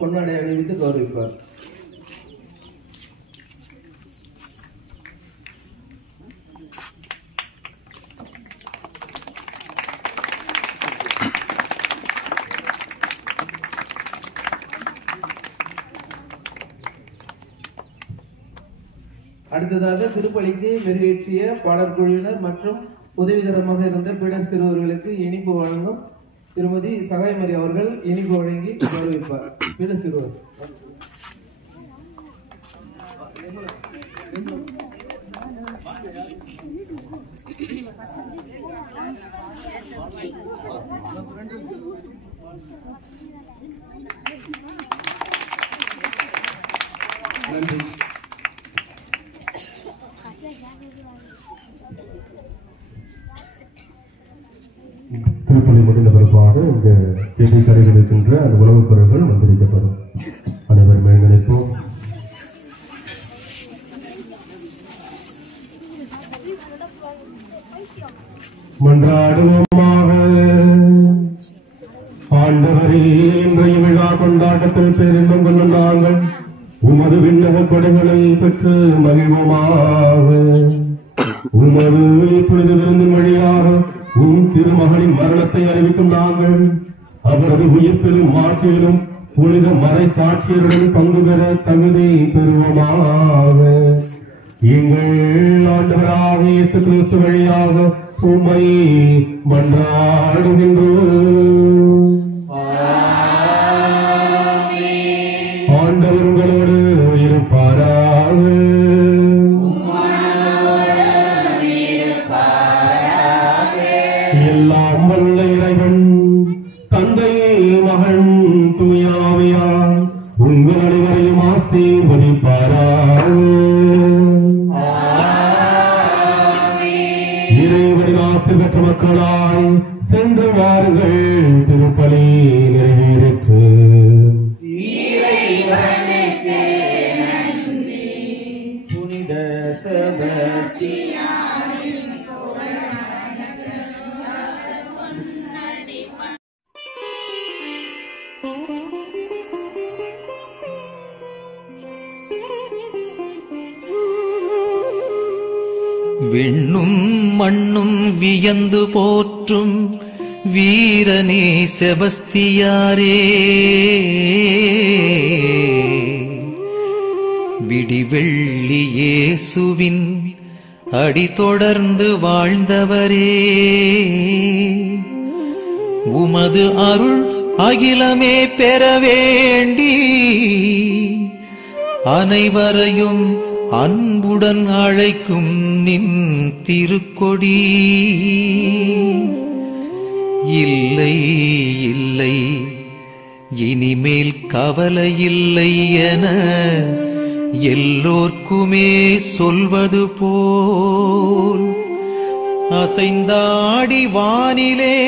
பொன்னாடை அணிவித்து கௌரவிப்பார். அடுத்ததாக திருப்பலிக்கு மெருகேற்றிய பாடற்குழுவினர் மற்றும் உதவிகரமாக இருந்த பீடர் சிறுவர்களுக்கு இனிப்பு வழங்கும் திருமதி சகாயமரி அவர்கள் இனிப்பு வழங்கி கௌரவிப்பார். பீடர் சிறுவர் நன்றி. திருப்பலி முடிந்த பிற்பாடு இங்கு தேடி கரையில் இருக்கின்ற அந்த உணவுப் பொருட்கள் வந்திருக்கப்படும். அனைவரும் எழுந்திருப்போம். மன்றாடுவோமாக. ஆண்டவரே, இன்றைய விழா கொண்டாட்டத்தில் பேரின்பம் கொள்ளும் நாங்கள் உமது விண்ணக கொடைகளை பெற்று மகிழ்வோமாக. உமது புனித விருந்தின் வழியாக திருமகளின் மரணத்தை அறிவிக்கும் நாங்கள் அவரது உயிர்ப்பிலும் மாற்றிலும் புனித மறை சாட்சியருடன் பங்கு பெற தகுதி பெறுவோமாக. எங்கள் ஆண்டவராக இயேசு கிறிஸ்து வழியாக உம்மை மன்றாடுகின்றோம். ஆண்டவர் உங்களோடு இருப்பாராக. எல்லாம் வல்ல இறைவன் தந்தை மகன் தூயாவியார் உங்கள் அனைவரையும் ஆசீர்வதிப்பாராக. இறைவனின் ஆசி பெற்ற மக்களாய் சென்று வாருங்கள், திருப்பலி நிறைவேறிற்று. புனித செபஸ்தியார் விண்ணும் மண்ணும் வியந்து போற்றும் வீரனே செபஸ்தியாரே, விடிவெள்ளி இயேசுவின் அடி தொடர்ந்து வாழ்ந்தவரே, உமது அருள் அகிலமே பெற வேண்டி அனைவரையும் அன்புடன் அழைக்கும் நின் திருக்கொடி. இல்லை இல்லை இனிமேல் கவலை இல்லை என எல்லோர்க்குமே சொல்வது போல் அசைந்தாடி வானிலே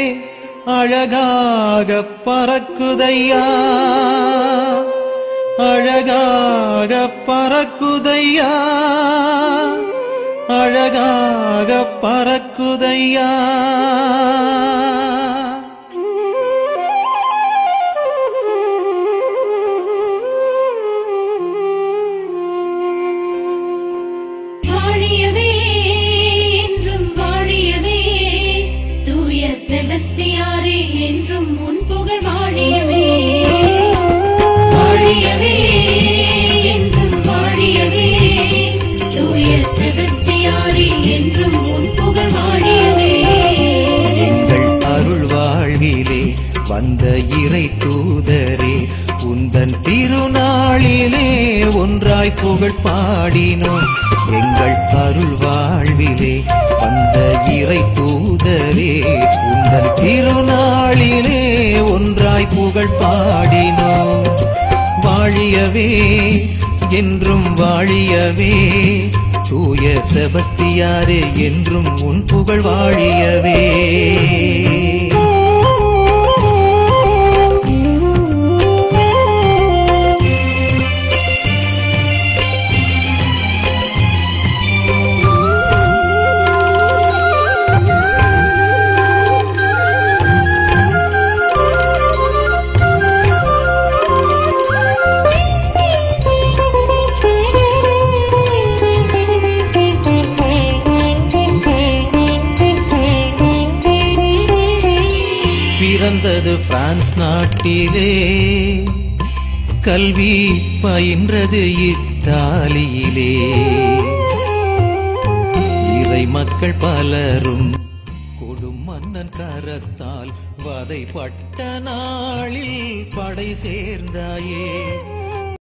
அழகாக பறக்குதையா, அழகாக பறக்குதையா, அழகாக பறக்குதையா. வாழியவே என்றும் வாழியவே, தூய செபஸ்தியாரே என்றும் உன் புகழ் வாழியவே. வாழியவே என்றும் வாழியவே, தூய செபஸ்தியாரே என்றும் உன் புகழ் வாழியவே. எங்கள் அருள் வாழ்விலே வந்த இறை தூதரே, உந்தன் திருநாளிலே ஒன்றாய் புகழ் பாடினோம். எங்கள் அருள் வாழ்விலே வந்த இறை தூதரே, உந்தன் திருநாளிலே ஒன்றாய் புகழ் பாடினோம். வாழியவே என்றும் வாழியவே, தூய செபஸ்தியாரே என்றும் உன் புகழ் வாழியவே. பிறந்தது பிரான்ஸ் நாட்டிலே, கல்வி பயின்றது இத்தாலியிலே. இறை மக்கள் பலரும் கொடும் மன்னன் கரத்தால் வதைப்பட்ட நாளில் படை சேர்ந்தாயே.